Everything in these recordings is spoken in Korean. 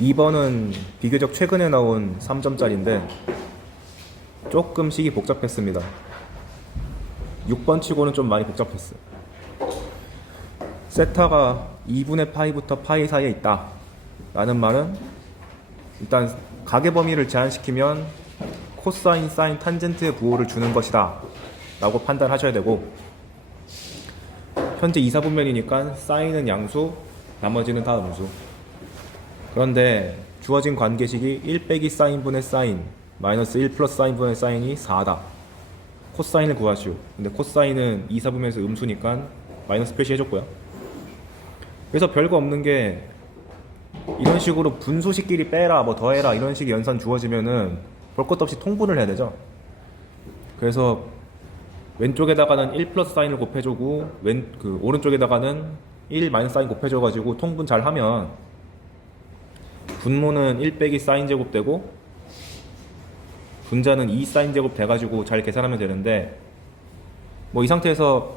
2번은 비교적 최근에 나온 3점짜리인데 조금씩이 복잡했습니다. 6번 치고는 좀 많이 복잡했어요. 세타가 2분의 파이부터 파이 사이에 있다 라는 말은 일단 가계 범위를 제한시키면 코사인, 사인, 탄젠트의 부호를 주는 것이다 라고 판단하셔야 되고, 현재 2사분면이니까 사인은 양수, 나머지는 다 음수. 그런데 주어진 관계식이 1 빼기 사인분의 사인 마이너스 1 플러스 사인분의 사인이 4다. 코사인을 구하시오. 근데 코사인은 2사분면에서 음수니까 마이너스 표시해줬고요. 그래서 별거 없는 게 이런 식으로 분수식끼리 빼라 뭐 더해라 이런 식의 연산 주어지면은 볼 것도 없이 통분을 해야 되죠. 그래서 왼쪽에다가는 1 플러스 사인을 곱해주고 오른쪽에다가는 1 마이너스 사인 곱해줘가지고 통분 잘 하면 분모는 1 빼기 사인 제곱 되고 분자는 2 사인 제곱 돼가지고 잘 계산하면 되는데, 뭐 이 상태에서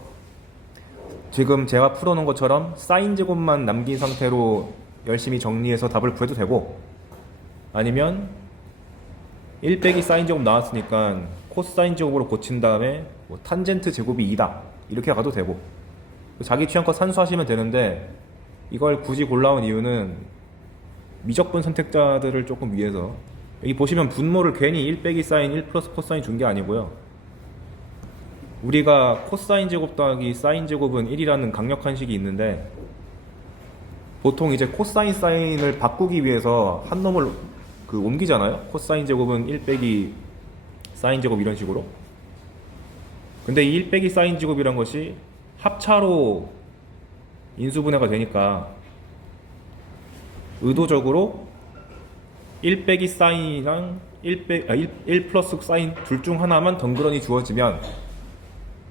지금 제가 풀어놓은 것처럼 사인 제곱만 남긴 상태로 열심히 정리해서 답을 구해도 되고, 아니면 1 빼기 사인 제곱 나왔으니까 코사인 제곱으로 고친 다음에 뭐 탄젠트 제곱이 2다 이렇게 가도 되고, 자기 취향껏 산수하시면 되는데, 이걸 굳이 골라온 이유는 미적분 선택자들을 조금 위해서. 여기 보시면 분모를 괜히 1 빼기 사인 1 플러스 코사인 준 게 아니고요, 우리가 코사인 제곱 더하기 사인 제곱은 1이라는 강력한 식이 있는데, 보통 이제 코사인 사인을 바꾸기 위해서 한 놈을 옮기잖아요. 코사인 제곱은 1 빼기 사인 제곱 이런 식으로. 근데 이 1 빼기 사인 제곱이란 것이 합차로 인수분해가 되니까 의도적으로 1 빼기 사인이랑 1 플러스 사인 둘 중 하나만 덩그러니 주어지면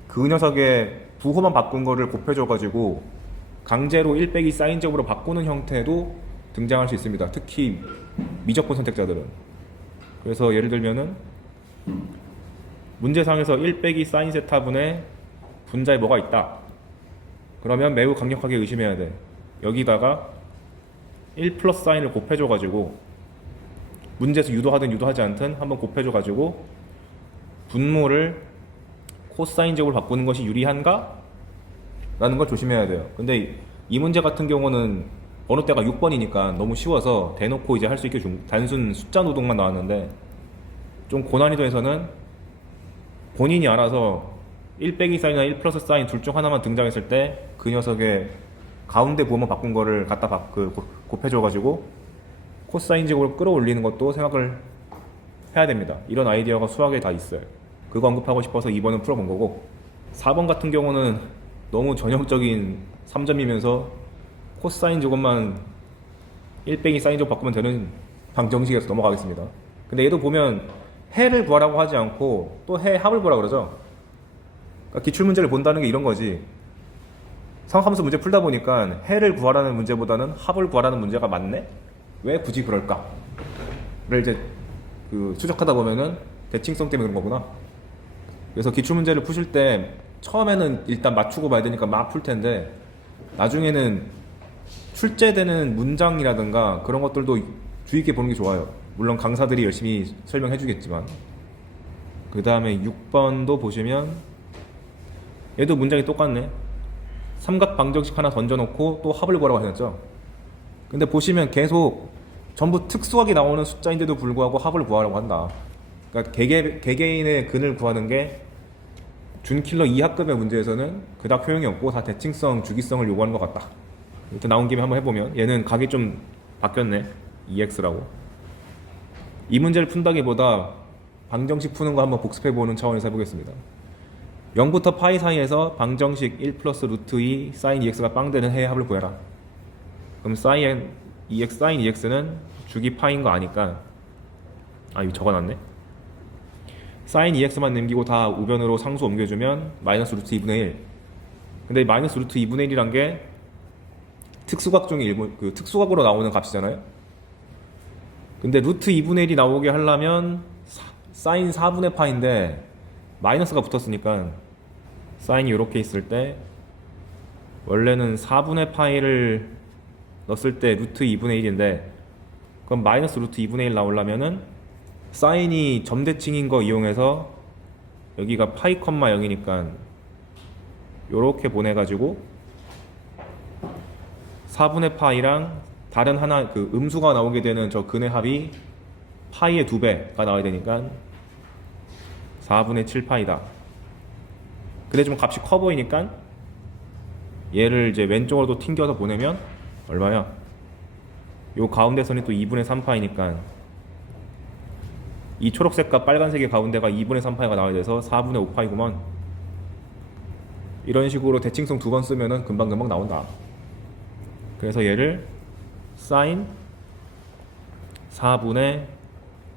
그 녀석의 부호만 바꾼 거를 곱해줘가지고 강제로 1 빼기 사인 제곱으로 바꾸는 형태도 등장할 수 있습니다. 특히 미적분 선택자들은. 그래서 예를 들면은 문제상에서 1 빼기 사인 세타분의 분자에 뭐가 있다. 그러면 매우 강력하게 의심해야 돼. 여기다가 1 플러스 사인을 곱해줘가지고 문제에서 유도하든 유도하지 않든 한번 곱해줘가지고 분모를 코사인 제곱을 바꾸는 것이 유리한가? 라는 걸 조심해야 돼요. 근데 이 문제 같은 경우는 번호대가 6번이니까 너무 쉬워서 대놓고 이제 할 수 있게 단순 숫자 노동만 나왔는데, 좀 고난이도에서는 본인이 알아서 1 빼기 사인이나 1 플러스 사인 둘 중 하나만 등장했을 때 그 녀석의 가운데 부호만 바꾼 거를 갖다 곱해줘가지고 코사인 제곱을 끌어올리는 것도 생각을 해야 됩니다. 이런 아이디어가 수학에 다 있어요. 그거 언급하고 싶어서 2번은 풀어본 거고, 4번 같은 경우는 너무 전형적인 3점이면서 코사인 제곱만 1 빼기 사인 제곱 바꾸면 되는 방정식에서 넘어가겠습니다. 근데 얘도 보면 해를 구하라고 하지 않고 또 해 합을 보라 그러죠. 그러니까 기출문제를 본다는 게 이런 거지. 상함수 문제 풀다 보니까 해를 구하라는 문제보다는 합을 구하라는 문제가 많네? 왜 굳이 그럴까? 를 이제 추적하다 보면은 대칭성 때문에 그런 거구나. 그래서 기출문제를 푸실 때 처음에는 일단 맞추고 봐야 되니까 막 풀 텐데, 나중에는 출제되는 문장이라든가 그런 것들도 주의 있게 보는 게 좋아요. 물론 강사들이 열심히 설명해 주겠지만. 그 다음에 6번도 보시면 얘도 문장이 똑같네. 삼각 방정식 하나 던져놓고 또 합을 구하라고 하셨죠. 근데 보시면 계속 전부 특수하게 나오는 숫자인데도 불구하고 합을 구하라고 한다. 그러니까 개개인의 근을 구하는 게 준킬러 2학급의 문제에서는 그닥 효용이 없고 다 대칭성, 주기성을 요구하는 것 같다. 일단 나온 김에 한번 해보면 얘는 각이 좀 바뀌었네. EX라고. 이 문제를 푼다기보다 방정식 푸는 거 한번 복습해보는 차원에서 해보겠습니다. 0부터 파이 사이에서 방정식 1 플러스 루트 2 사인 EX가 빵되는 해의 합을 구해라. 그럼 사인 EX는 주기 파인 거 아니까, 이거 적어놨네. 사인 EX만 남기고 다 우변으로 상수 옮겨주면 마이너스 루트 2분의 1. 근데 마이너스 루트 2분의 1이란 게 특수각 중에 일부, 특수각으로 나오는 값이잖아요. 근데 루트 2분의 1이 나오게 하려면 사인 4분의 파인데 마이너스가 붙었으니까 사인이 이렇게 있을 때 원래는 4분의 파이를 넣었을 때 루트 2분의 1인데 그럼 마이너스 루트 2분의 1 나오려면은 사인이 점대칭인 거 이용해서 여기가 파이 컴마 0이니까 요렇게 보내가지고 4분의 파이랑 다른 하나 그 음수가 나오게 되는 저 근의 합이 파이의 2배가 나와야 되니까 4분의 7파이다. 근데 좀 값이 커 보이니까 얘를 이제 왼쪽으로 또 튕겨서 보내면 얼마야? 요 가운데 선이 또 2분의 3파이니까 이 초록색과 빨간색의 가운데가 2분의 3파이가 나와야 돼서 4분의 5파이구먼. 이런 식으로 대칭성 두 번 쓰면은 금방금방 나온다. 그래서 얘를 사인 4분의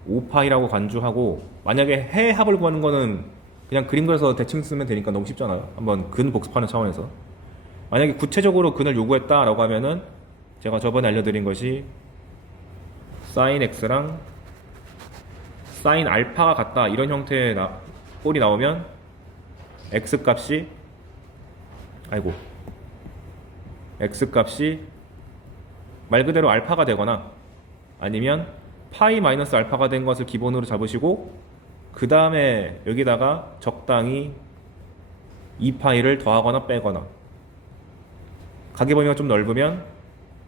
5파이라고 간주하고, 만약에 해의 합을 구하는 거는 그냥 그림 그려서 대칭 쓰면 되니까 너무 쉽잖아요. 한번 근 복습하는 차원에서. 만약에 구체적으로 근을 요구했다라고 하면은 제가 저번에 알려드린 것이 사인 x랑 사인 알파가 같다 이런 형태의 꼴이 나오면 x 값이 말 그대로 알파가 되거나 아니면 파이 마이너스 알파가 된 것을 기본으로 잡으시고 그 다음에 여기다가 적당히 2파이를 더하거나 빼거나, 가계 범위가 좀 넓으면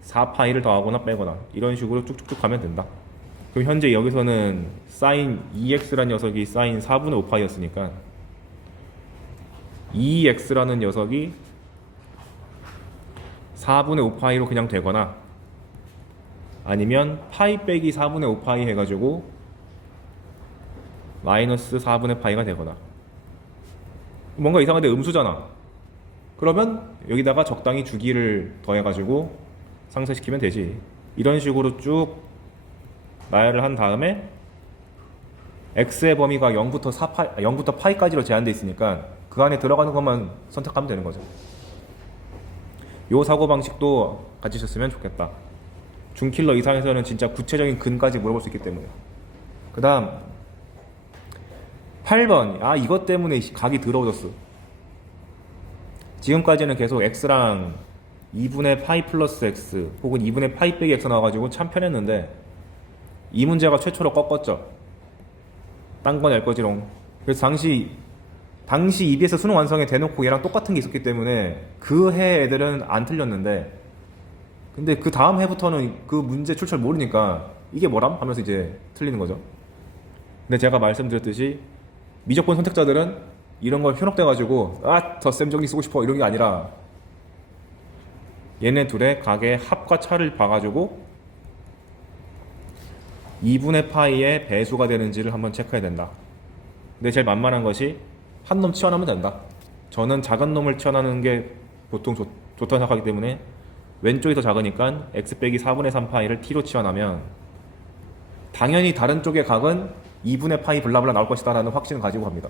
4파이를 더하거나 빼거나 이런 식으로 쭉쭉쭉 가면 된다. 그럼 현재 여기서는 사인 2x라는 녀석이 사인 4분의 5파이였으니까 2x라는 녀석이 4분의 5파이로 그냥 되거나 아니면 파이 빼기 4분의 5파이 해가지고 마이너스 4분의 파이가 되거나. 뭔가 이상한데 음수잖아. 그러면 여기다가 적당히 주기를 더해가지고 상쇄시키면 되지. 이런 식으로 쭉 나열을 한 다음에 x의 범위가 0부터 파이까지로 제한되어 있으니까 그 안에 들어가는 것만 선택하면 되는 거죠. 요 사고방식도 가지셨으면 좋겠다. 중킬러 이상에서는 진짜 구체적인 근까지 물어볼 수 있기 때문에. 그 다음 8번. 이것 때문에 각이 더러워졌어. 지금까지는 계속 x랑 2분의 파이 플러스 x 혹은 2분의 파이 빼기 x 나와가지고 참 편했는데 이 문제가 최초로 꺾었죠. 딴 거 낼 거지롱. 그래서 당시 EBS 수능 완성에 대놓고 얘랑 똑같은 게 있었기 때문에 그 해 애들은 안 틀렸는데, 근데 그 다음 해부터는 그 문제 출처를 모르니까 이게 뭐람? 하면서 이제 틀리는 거죠. 근데 제가 말씀드렸듯이 미적분 선택자들은 이런 걸 현혹돼가지고 덧셈 정리 쓰고 싶어 이런 게 아니라 얘네 둘의 각의 합과 차를 봐가지고 2분의 파이의 배수가 되는지를 한번 체크해야 된다. 근데 제일 만만한 것이 한 놈 치워나면 된다. 저는 작은 놈을 치워나는 게 보통 좋다고 생각하기 때문에 왼쪽이 더 작으니까 x 빼기 4분의 3파이를 t로 치워나면 당연히 다른 쪽의 각은 2분의 파이 블라블라 나올 것이다 라는 확신을 가지고 갑니다.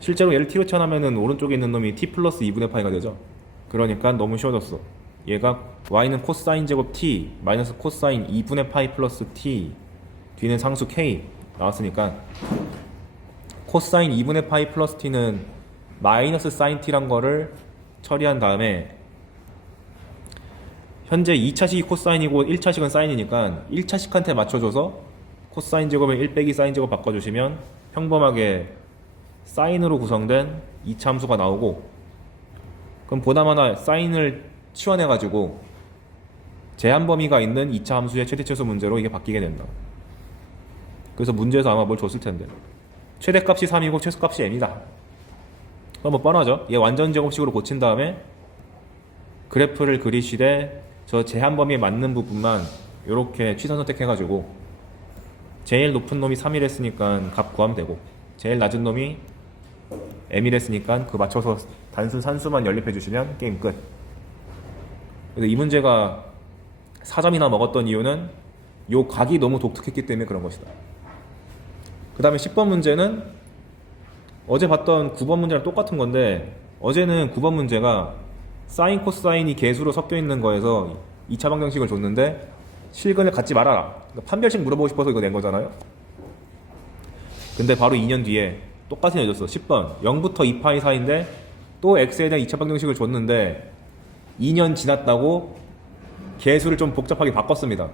실제로 얘를 t로 치워나면은 오른쪽에 있는 놈이 t 플러스 2분의 파이가 되죠. 그러니까 너무 쉬워졌어. 얘가 y는 코사인 제곱 t 마이너스 코사인 2분의 파이 플러스 t, 뒤는 상수 k 나왔으니까 코사인 2분의 파이 플러스 t는 마이너스 사인 t란 거를 처리한 다음에 현재 2차식이 코사인이고 1차식은 사인이니까 1차식한테 맞춰줘서 코사인 제곱을 1 빼기 사인 제곱 바꿔주시면 평범하게 사인으로 구성된 2차 함수가 나오고, 그럼 보나마나 사인을 치환해가지고 제한 범위가 있는 2차 함수의 최대치수 문제로 이게 바뀌게 된다. 그래서 문제에서 아마 뭘 줬을 텐데 최대값이 3이고 최소값이 n이다. 그럼 뭐 뻔하죠. 얘 완전 제곱식으로 고친 다음에 그래프를 그리시되 저 제한 범위에 맞는 부분만 이렇게 취선 선택해가지고 제일 높은 놈이 3이랬으니까 값 구하면 되고 제일 낮은 놈이 m이랬으니까 그 맞춰서 단순 산수만 연립해 주시면 게임 끝. 그래서 이 문제가 4점이나 먹었던 이유는 요 각이 너무 독특했기 때문에 그런 것이다. 그 다음에 10번 문제는 어제 봤던 9번 문제랑 똑같은 건데, 어제는 9번 문제가 사인 코사인이 개수로 섞여 있는 거에서 2차 방정식을 줬는데 실근을 갖지 말아라. 그러니까 판별식 물어보고 싶어서 이거 낸 거잖아요. 근데 바로 2년 뒤에 똑같은 애 줬어. 10번 0부터 2파이 사이인데 또 x에 대한 2차 방정식을 줬는데 2년 지났다고 개수를 좀 복잡하게 바꿨습니다.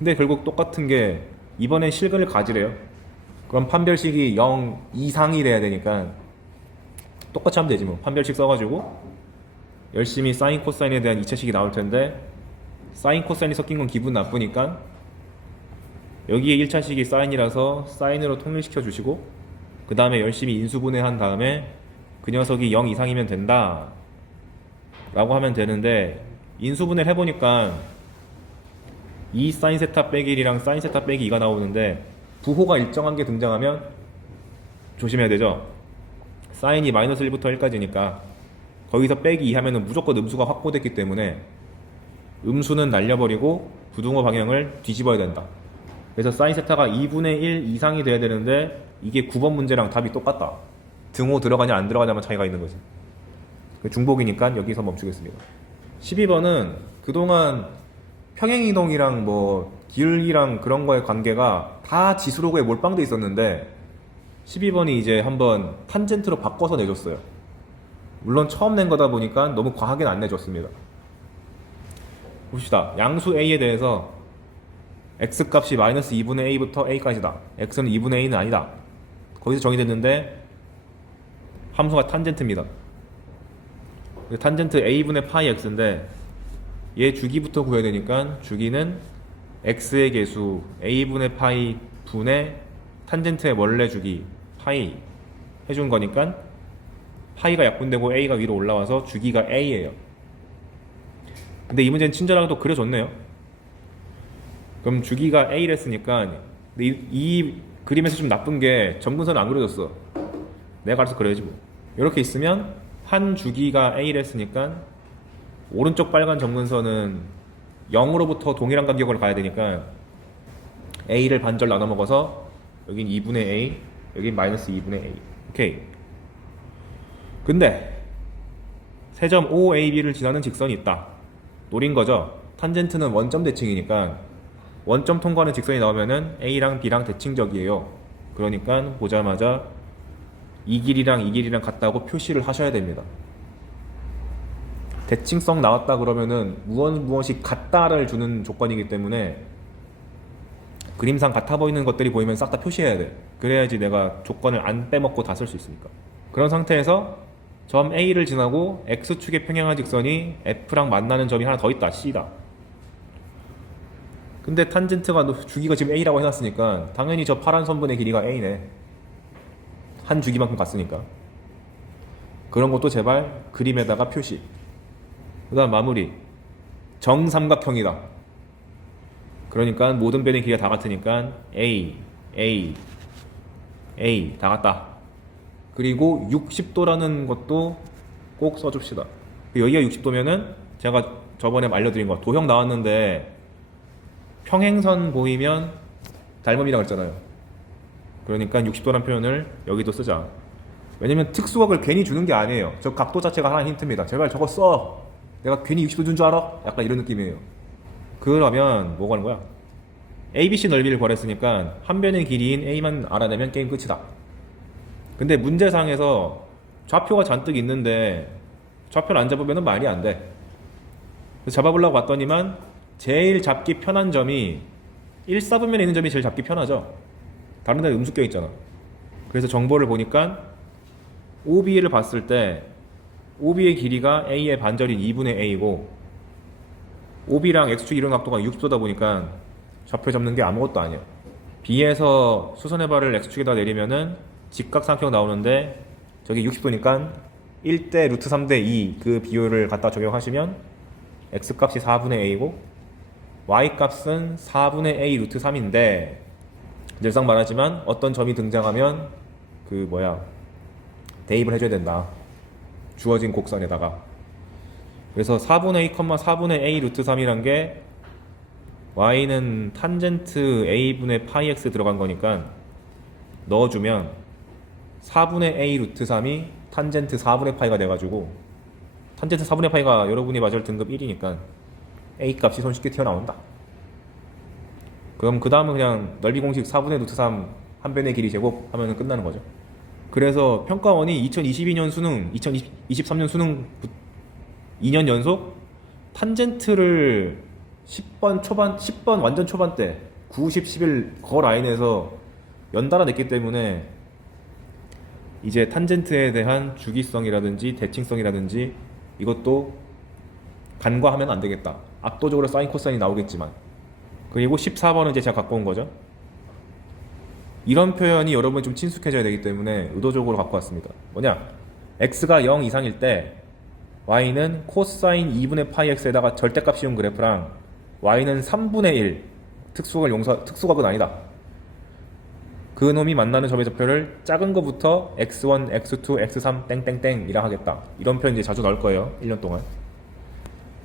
근데 결국 똑같은 게 이번엔 실근을 가지래요. 그럼 판별식이 0 이상이 돼야 되니까 똑같이 하면 되지 뭐. 판별식 써가지고 열심히 사인 코사인에 대한 2차식이 나올 텐데 사인 코사인이 섞인 건 기분 나쁘니까 여기에 1차식이 사인이라서 사인으로 통일시켜 주시고 그 다음에 열심히 인수분해한 다음에 그 녀석이 0 이상이면 된다 라고 하면 되는데, 인수분해를 해보니까 2 사인 세타 빼기 1이랑 사인 세타 빼기 2가 나오는데 부호가 일정한 게 등장하면 조심해야 되죠. 사인이 마이너스 1부터 1까지니까 거기서 빼기 2 하면은 무조건 음수가 확보됐기 때문에 음수는 날려버리고 부등호 방향을 뒤집어야 된다. 그래서 사인 세타가 2분의 1 이상이 돼야 되는데 이게 9번 문제랑 답이 똑같다. 등호 들어가냐 안 들어가냐만 차이가 있는 거지. 중복이니까 여기서 멈추겠습니다. 12번은 그동안 평행이동이랑 뭐 길이랑 그런 거의 관계가 다 지수로그에 몰빵돼 있었는데 12번이 이제 한번 탄젠트로 바꿔서 내줬어요. 물론 처음 낸 거다 보니까 너무 과하게는 안 내줬습니다. 봅시다. 양수 a에 대해서 x값이 마이너스 2분의 a부터 a까지다. x는 2분의 a는 아니다. 거기서 정의됐는데 함수가 탄젠트입니다. 탄젠트 a분의 파이 x인데 얘 주기부터 구해야 되니까 주기는 x의 개수 a분의 파이 분의 탄젠트의 원래 주기 파이 해준 거니까 파이가 약분되고 a가 위로 올라와서 주기가 a예요. 근데 이 문제는 친절하게 또 그려줬네요. 그럼 주기가 a랬으니까 이 그림에서 좀 나쁜 게 점근선은 안 그려졌어. 내가 알아서 그려야지 뭐. 이렇게 있으면 한 주기가 a랬으니까 오른쪽 빨간 점근선은 0으로부터 동일한 간격으로 가야 되니까 a를 반절 나눠 먹어서 여긴 2분의 a, 여긴 마이너스 2분의 a. 오케이. 근데 세점 OAB를 지나는 직선이 있다. 노린 거죠. 탄젠트는 원점 대칭이니까 원점 통과하는 직선이 나오면은 A랑 B랑 대칭적이에요. 그러니까 보자마자 이 길이랑 같다고 표시를 하셔야 됩니다. 대칭성 나왔다 그러면은 무엇이 같다를 주는 조건이기 때문에 그림상 같아 보이는 것들이 보이면 싹 다 표시해야 돼. 그래야지 내가 조건을 안 빼먹고 다 쓸 수 있으니까. 그런 상태에서 점 A를 지나고 X축의 평행한 직선이 F랑 만나는 점이 하나 더 있다. C다. 근데 탄젠트가 주기가 지금 A라고 해놨으니까 당연히 저 파란 선분의 길이가 A네. 한 주기만큼 갔으니까. 그런 것도 제발 그림에다가 표시. 그 다음 마무리. 정삼각형이다. 그러니까 모든 변의 길이가 다 같으니까 A, A, A 다 같다. 그리고 60도라는 것도 꼭 써줍시다. 여기가 60도면은 제가 저번에 알려드린 거 도형 나왔는데 평행선 보이면 닮음이라고 했잖아요. 그러니까 60도라는 표현을 여기도 쓰자. 왜냐면 특수각을 괜히 주는 게 아니에요. 저 각도 자체가 하나의 힌트입니다. 제발 저거 써. 내가 괜히 60도 준 줄 알아? 약간 이런 느낌이에요. 그러면 뭐가 하는 거야? ABC 넓이를 구하랬으니까 한 변의 길이인 A만 알아내면 게임 끝이다. 근데 문제상에서 좌표가 잔뜩 있는데 좌표를 안 잡으면 말이 안 돼. 그래서 잡아보려고 봤더니만 제일 잡기 편한 점이 1사분면에 있는 점이 제일 잡기 편하죠. 다른 데는 음수 껴있잖아. 그래서 정보를 보니까 OB를 봤을 때 OB의 길이가 A의 반절인 2분의 A고 OB랑 X축 이론 각도가 60도다 보니까 좌표 잡는 게 아무것도 아니야. B에서 수선의 발을 X축에다 내리면은 직각삼각형 나오는데 저기 60도니까 1대 루트 3대 2 그 비율을 갖다 적용하시면 X값이 4분의 A고 Y값은 4분의 A 루트 3인데 늘상 말하지만 어떤 점이 등장하면 대입을 해줘야 된다. 주어진 곡선에다가. 그래서 4분의 A, 4분의 A 루트 3이란 게 Y는 탄젠트 A분의 파이 X 들어간 거니까 넣어주면 4분의 A 루트 3이 탄젠트 4분의 파이가 돼가지고 탄젠트 4분의 파이가 여러분이 맞을 등급 1이니까 A 값이 손쉽게 튀어나온다. 그럼 그 다음은 그냥 넓이 공식 4분의 루트 3 한 변의 길이 제곱 하면 끝나는 거죠. 그래서 평가원이 2022년 수능, 2023년 수능 2년 연속 탄젠트를 10번 초반, 10번 완전 초반대 90, 11 거 라인에서 연달아 냈기 때문에 이제 탄젠트에 대한 주기성이라든지 대칭성이라든지 이것도 간과하면 안 되겠다. 압도적으로 사인 코사인이 나오겠지만. 그리고 14번은 이제 제가 갖고 온 거죠. 이런 표현이 여러분 좀 친숙해져야 되기 때문에 의도적으로 갖고 왔습니다. 뭐냐? x가 0 이상일 때 y는 코사인 2분의 파이 x에다가 절대값 씌운 그래프랑 y는 3분의 1 특수각은 아니다. 그 놈이 만나는 점의 좌표를 작은 거부터 x1, x2, x3 땡땡땡이라 하겠다. 이런 표현 이제 자주 나올 거예요. 1년 동안.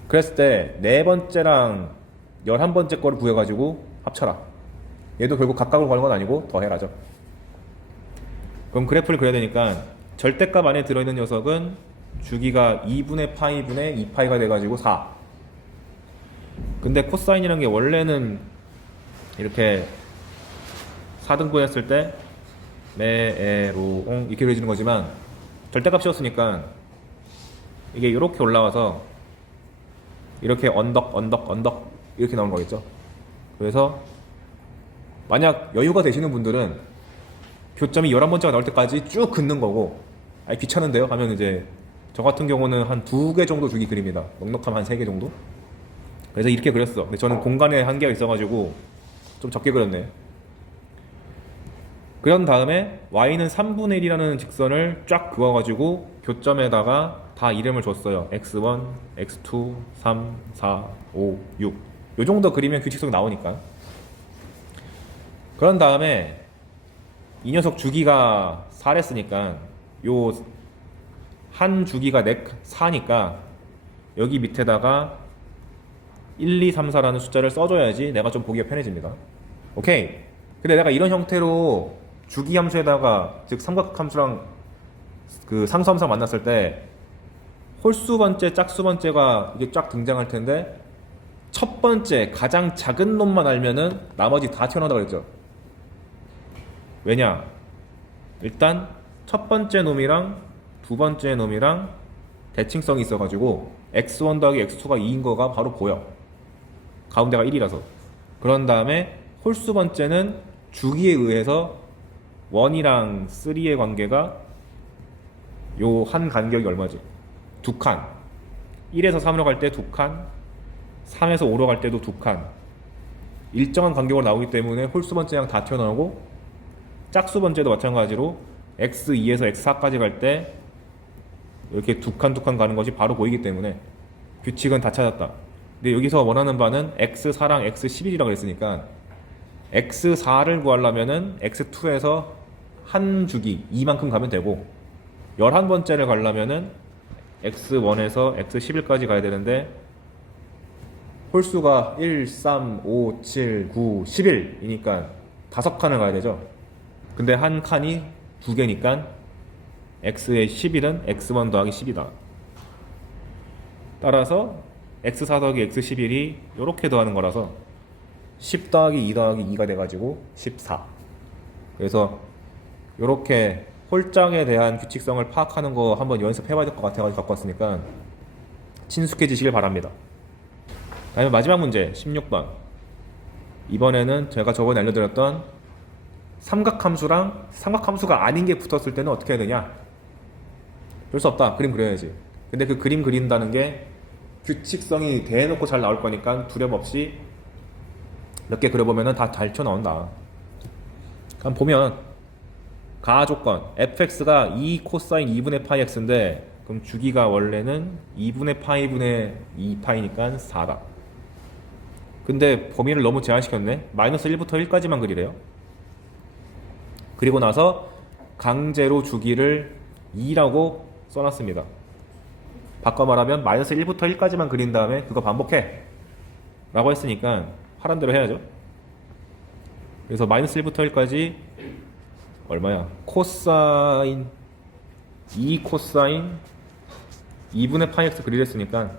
그랬을 때 네 번째랑 11번째 거를 구해가지고 합쳐라. 얘도 결국 각각으로 가는 건 아니고 더해라죠. 그럼 그래프를 그려야 되니까 절대값 안에 들어있는 녀석은 주기가 2분의 파이분의 2파이가 돼가지고 4. 근데 코사인이라는 게 원래는 이렇게 4등분 했을 때 메에로옹 이렇게 그려지는 거지만 절대값 씌웠으니까 이게 이렇게 올라와서 이렇게 언덕 이렇게 나오는 거겠죠. 그래서 만약 여유가 되시는 분들은 교점이 11번째가 나올 때까지 쭉 긋는 거고, 아니 귀찮은데요? 하면 이제 저 같은 경우는 한 2개 정도 주기 그립니다. 넉넉하면 한 3개 정도. 그래서 이렇게 그렸어. 근데 저는 공간에 한계가 있어가지고 좀 적게 그렸네. 그런 다음에 y는 3분의 1이라는 직선을 쫙 그어가지고 교점에다가 다 이름을 줬어요. x1, x2, 3, 4, 5, 6. 요 정도 그리면 규칙성 나오니까. 그런 다음에 이 녀석 주기가 4랬으니까 요 한 주기가 4니까 여기 밑에다가 1, 2, 3, 4라는 숫자를 써줘야지 내가 좀 보기가 편해집니다. 오케이. 근데 내가 이런 형태로 주기 함수에다가 즉 삼각 함수랑 그 상수 함수가 만났을 때 홀수 번째, 짝수 번째가 이게 쫙 등장할 텐데 첫 번째 가장 작은 놈만 알면은 나머지 다 튀어나온다고 그랬죠. 왜냐? 일단 첫 번째 놈이랑 두 번째 놈이랑 대칭성이 있어가지고 x1 더하기 x2가 2인 거가 바로 보여. 가운데가 1이라서. 그런 다음에 홀수 번째는 주기에 의해서 1이랑 3의 관계가 요 한 간격이 얼마지? 2칸. 1에서 3으로 갈 때 2칸, 3에서 5로 갈 때도 2칸. 일정한 간격으로 나오기 때문에 홀수 번째랑 다 튀어나오고, 짝수 번째도 마찬가지로 x2에서 x4까지 갈 때 이렇게 2칸 가는 것이 바로 보이기 때문에 규칙은 다 찾았다. 근데 여기서 원하는 바는 x4랑 x11이라고 했으니까 x4를 구하려면은 x2에서 한 주기 2만큼 가면 되고, 11번째를 가려면은 x1에서 x11까지 가야 되는데 홀수가 1, 3, 5, 7, 9, 11이니까 5칸을 가야 되죠. 근데 한 칸이 2개니까 x의 11은 x1 더하기 10이다. 따라서 x4 더하기 x11이 이렇게 더하는 거라서 10 더하기 2 더하기 2가 돼가지고 14. 그래서 이렇게 홀짝에 대한 규칙성을 파악하는 거 한번 연습해봐야 될 것 같아가지고 갖고 왔으니까 친숙해지시길 바랍니다. 다음에 마지막 문제 16번. 이번에는 제가 저번에 알려드렸던 삼각함수랑 삼각함수가 아닌 게 붙었을 때는 어떻게 해야 되냐? 별 수 없다. 그림 그려야지. 근데 그 그림 그린다는 게 규칙성이 대놓고 잘 나올 거니까 두려움 없이 몇 개 그려보면 다 잘 튀어나온다. 그럼 보면 가조건 fx가 2 코사인 2분의 파이 x인데 그럼 주기가 원래는 2분의 파이분의 2파이니까 4다. 근데 범위를 너무 제한시켰네. 마이너스 1부터 1까지만 그리래요. 그리고 나서 강제로 주기를 2라고 써놨습니다. 바꿔 말하면 마이너스 1부터 1까지만 그린 다음에 그거 반복해 라고 했으니까 하란 대로 해야죠. 그래서 마이너스 1부터 1까지 얼마야? 코사인 2 코사인 2분의 파이 x 그리려 했으니까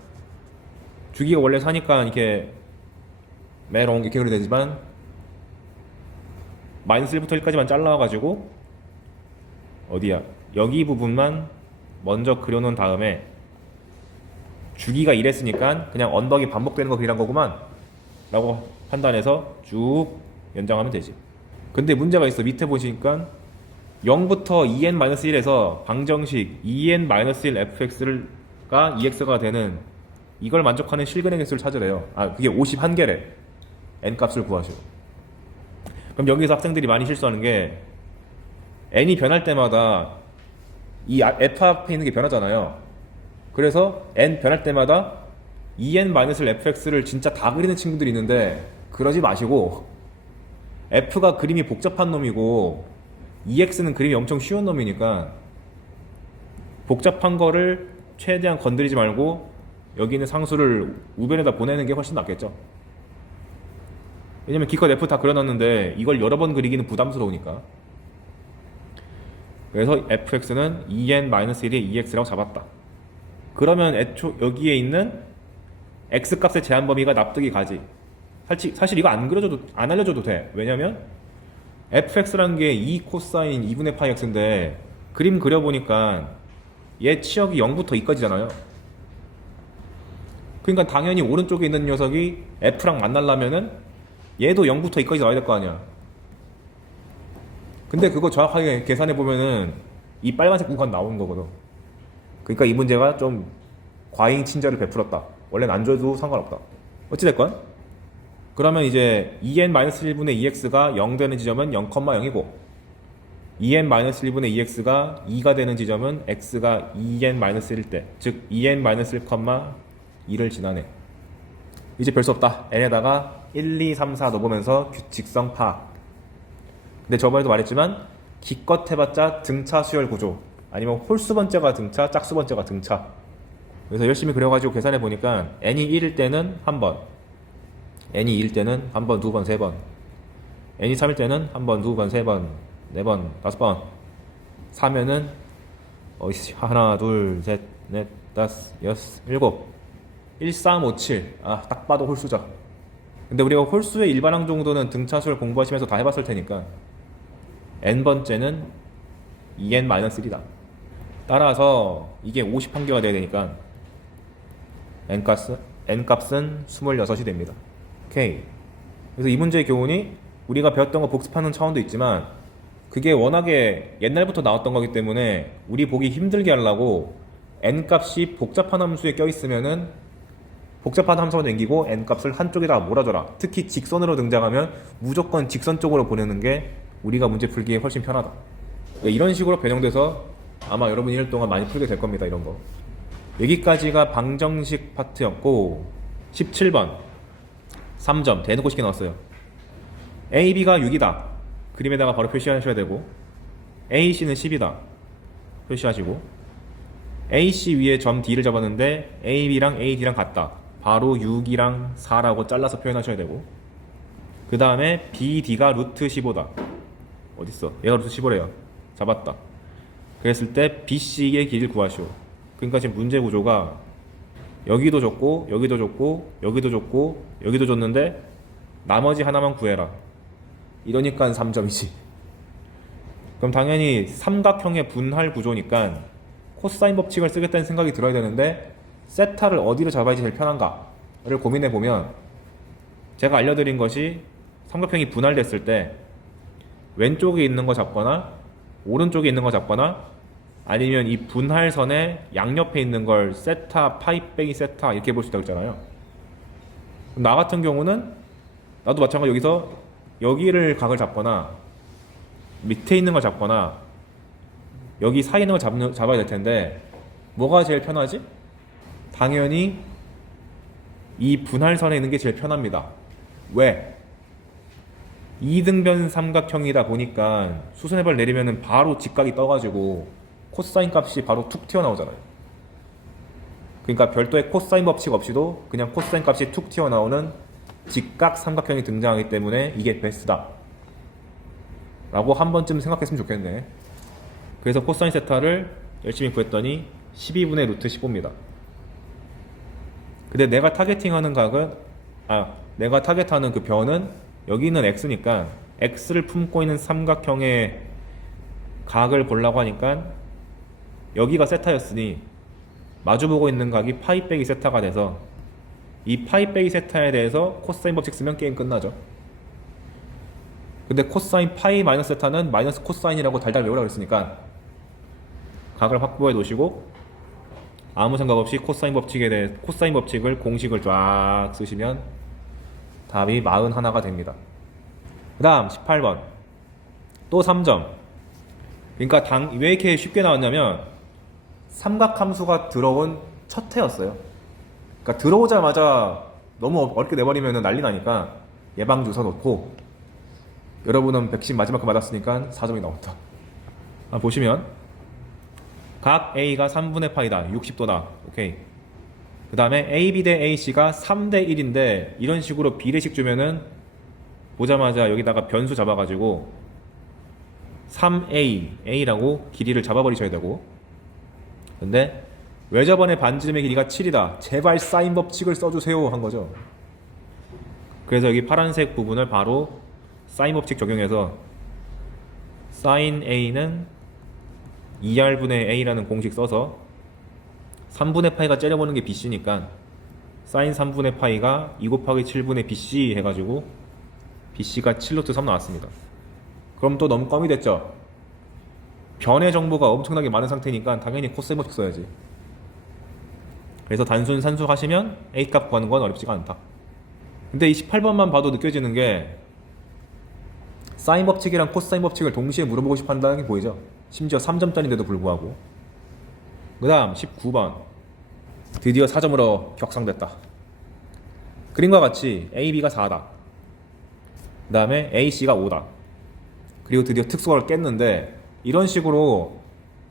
주기가 원래 4니까 이렇게 메롱 이렇게 그려야 되지만 마이너스 1부터 1까지만 잘라와가지고 어디야? 여기 부분만 먼저 그려놓은 다음에 주기가 이랬으니까 그냥 언덕이 반복되는 거 그리란 거구만. 라고 판단해서 쭉 연장하면 되지. 근데 문제가 있어. 밑에 보시니까 0부터 2n-1에서 방정식 2n-1 fx가 2x가 되는 이걸 만족하는 실근의 개수를 찾으래요. 그게 51개래. n 값을 구하시오. 그럼 여기서 학생들이 많이 실수하는 게 n이 변할 때마다 이 f 앞에 있는 게 변하잖아요. 그래서 n 변할 때마다 2n-1 fx를 진짜 다 그리는 친구들이 있는데 그러지 마시고 f가 그림이 복잡한 놈이고 2x는 그림이 엄청 쉬운 놈이니까 복잡한 거를 최대한 건드리지 말고 여기 있는 상수를 우변에다 보내는 게 훨씬 낫겠죠. 왜냐면 기껏 f 다 그려놨는데 이걸 여러 번 그리기는 부담스러우니까. 그래서 fx는 2n-1의 2x라고 잡았다. 그러면 여기에 있는 x 값의 제한 범위가 납득이 가지. 사실 이거 안 알려줘도 돼. 왜냐면 fx라는 게 2 코사인 2분의 파이 x인데 그림 그려보니까 얘 치역이 0부터 2까지잖아요. 그러니까 당연히 오른쪽에 있는 녀석이 f랑 만나려면은 얘도 0부터 2까지 나와야 될 거 아니야. 근데 그거 정확하게 계산해보면은 이 빨간색 공간 나오는 거거든. 그러니까 이 문제가 좀 과잉 친절을 베풀었다. 원래는 안 줘도 상관없다. 어찌됐건 그러면 이제 2n-1분의 2x가 0 되는 지점은 0,0이고 2n-1분의 2x가 2가 되는 지점은 x가 2n-1일 때, 즉 2n-1,2를 지나네. 이제 별 수 없다. n에다가 1, 2, 3, 4 넣어보면서 규칙성 파악. 근데 저번에도 말했지만 기껏 해봤자 등차 수열 구조 아니면 홀수 번째가 등차, 짝수 번째가 등차. 그래서 열심히 그려가지고 계산해보니까 n이 1일 때는 한 번, n이 2일 때는 한 번, 두 번, 세 번, n이 3일 때는 한 번, 두 번, 세 번, 네 번, 다섯 번, 4면은 하나, 둘, 셋, 넷, 다섯, 여섯, 일곱, 1, 3, 5, 7. 딱 봐도 홀수죠. 근데 우리가 홀수의 일반항 정도는 등차수를 공부하시면서 다 해봤을 테니까 n번째는 2n-1이다. 따라서 이게 51개가 돼야 되니까 n값은 26이 됩니다. 오케이. 그래서 이 문제의 교훈이 우리가 배웠던 거 복습하는 차원도 있지만 그게 워낙에 옛날부터 나왔던 거기 때문에 우리 보기 힘들게 하려고 n값이 복잡한 함수에 껴있으면은 복잡한 함수로 남기고 n값을 한쪽에다가 몰아줘라. 특히 직선으로 등장하면 무조건 직선 쪽으로 보내는 게 우리가 문제 풀기에 훨씬 편하다. 이런 식으로 변형돼서 아마 여러분 1년 동안 많이 풀게 될 겁니다. 이런 거. 여기까지가 방정식 파트였고 17번 3점 대놓고 쉽게 나왔어요. A, B가 6이다. 그림에다가 바로 표시하셔야 되고 A, C는 10이다. 표시하시고 A, C 위에 점 D를 잡았는데 A, B랑 A, D랑 같다. 바로 6이랑 4라고 잘라서 표현하셔야 되고 그 다음에 B, D가 루트 15다. 어딨어? 얘가 루트 15래요. 잡았다. 그랬을 때 B, C의 길을 구하시오. 그러니까 지금 문제 구조가 여기도 줬고 여기도 줬고 여기도 줬고 여기도 줬는데 나머지 하나만 구해라. 이러니까 3점이지. 그럼 당연히 삼각형의 분할 구조니까 코사인 법칙을 쓰겠다는 생각이 들어야 되는데 세타를 어디로 잡아야지 제일 편한가를 고민해보면 제가 알려드린 것이 삼각형이 분할됐을 때 왼쪽에 있는 거 잡거나 오른쪽에 있는 거 잡거나 아니면 이 분할선의 양옆에 있는 걸 세타, 파이 빼기 세타 이렇게 볼 수 있다고 했잖아요. 나 같은 경우는 나도 마찬가지로 여기서 여기를 각을 잡거나 밑에 있는 걸 잡거나 여기 사이에 있는 걸 잡아야 될 텐데 뭐가 제일 편하지? 당연히 이 분할선에 있는 게 제일 편합니다. 왜? 이등변 삼각형이다 보니까 수선해발 내리면은 바로 직각이 떠가지고 코사인 값이 바로 툭 튀어나오잖아요. 그러니까 별도의 코사인 법칙 없이도 그냥 코사인 값이 툭 튀어나오는 직각 삼각형이 등장하기 때문에 이게 베스트다 라고 한 번쯤 생각했으면 좋겠네. 그래서 코사인 세타를 열심히 구했더니 12분의 루트 15입니다. 근데 내가 타겟팅하는 각은 내가 타겟하는 그 변은 여기는 x니까 x를 품고 있는 삼각형의 각을 보려고 하니까 여기가 세타였으니 마주보고 있는 각이 파이 빼기 세타가 돼서 이 파이 빼기 세타에 대해서 코사인 법칙 쓰면 게임 끝나죠. 근데 코사인 파이 마이너스 세타는 마이너스 코사인이라고 달달 외우라고 했으니까 각을 확보해 놓으시고 아무 생각 없이 코사인 법칙에 대해 코사인 법칙을 공식을 쫙 쓰시면 답이 41가 됩니다. 그 다음 18번 또 3점. 그러니까 왜 이렇게 쉽게 나왔냐면 삼각함수가 들어온 첫 해였어요. 그러니까 들어오자마자 너무 어렵게 내버리면 난리 나니까 예방주사 놓고 여러분은 백신 마지막 거 맞았으니까 4점이 나왔다. 보시면 각 A가 3분의 파이다. 60도다. 오케이. 그 다음에 AB 대 AC가 3대 1인데 이런 식으로 비례식 주면은 보자마자 여기다가 변수 잡아가지고 3A, A라고 길이를 잡아버리셔야 되고, 근데 외접원의 반지름의 길이가 7이다. 제발 사인 법칙을 써주세요 한 거죠. 그래서 여기 파란색 부분을 바로 사인 법칙 적용해서 사인 A는 2R분의 A라는 공식 써서 3분의 파이가 째려보는 게 BC니까 사인 3분의 파이가 2 곱하기 7분의 BC 해가지고 BC가 7루트 3 나왔습니다. 그럼 또 너무 껌이 됐죠. 변의 정보가 엄청나게 많은 상태니까 당연히 코사인 법칙 써야지. 그래서 단순 산수 하시면 A값 구하는 건 어렵지가 않다. 근데 이 18번만 봐도 느껴지는 게 사인 법칙이랑 코사인 법칙을 동시에 물어보고 싶어 한다는 게 보이죠. 심지어 3점짜리인데도 불구하고. 그 다음 19번 드디어 4점으로 격상됐다. 그림과 같이 AB가 4다. 그 다음에 AC가 5다. 그리고 드디어 특수각을 깼는데 이런 식으로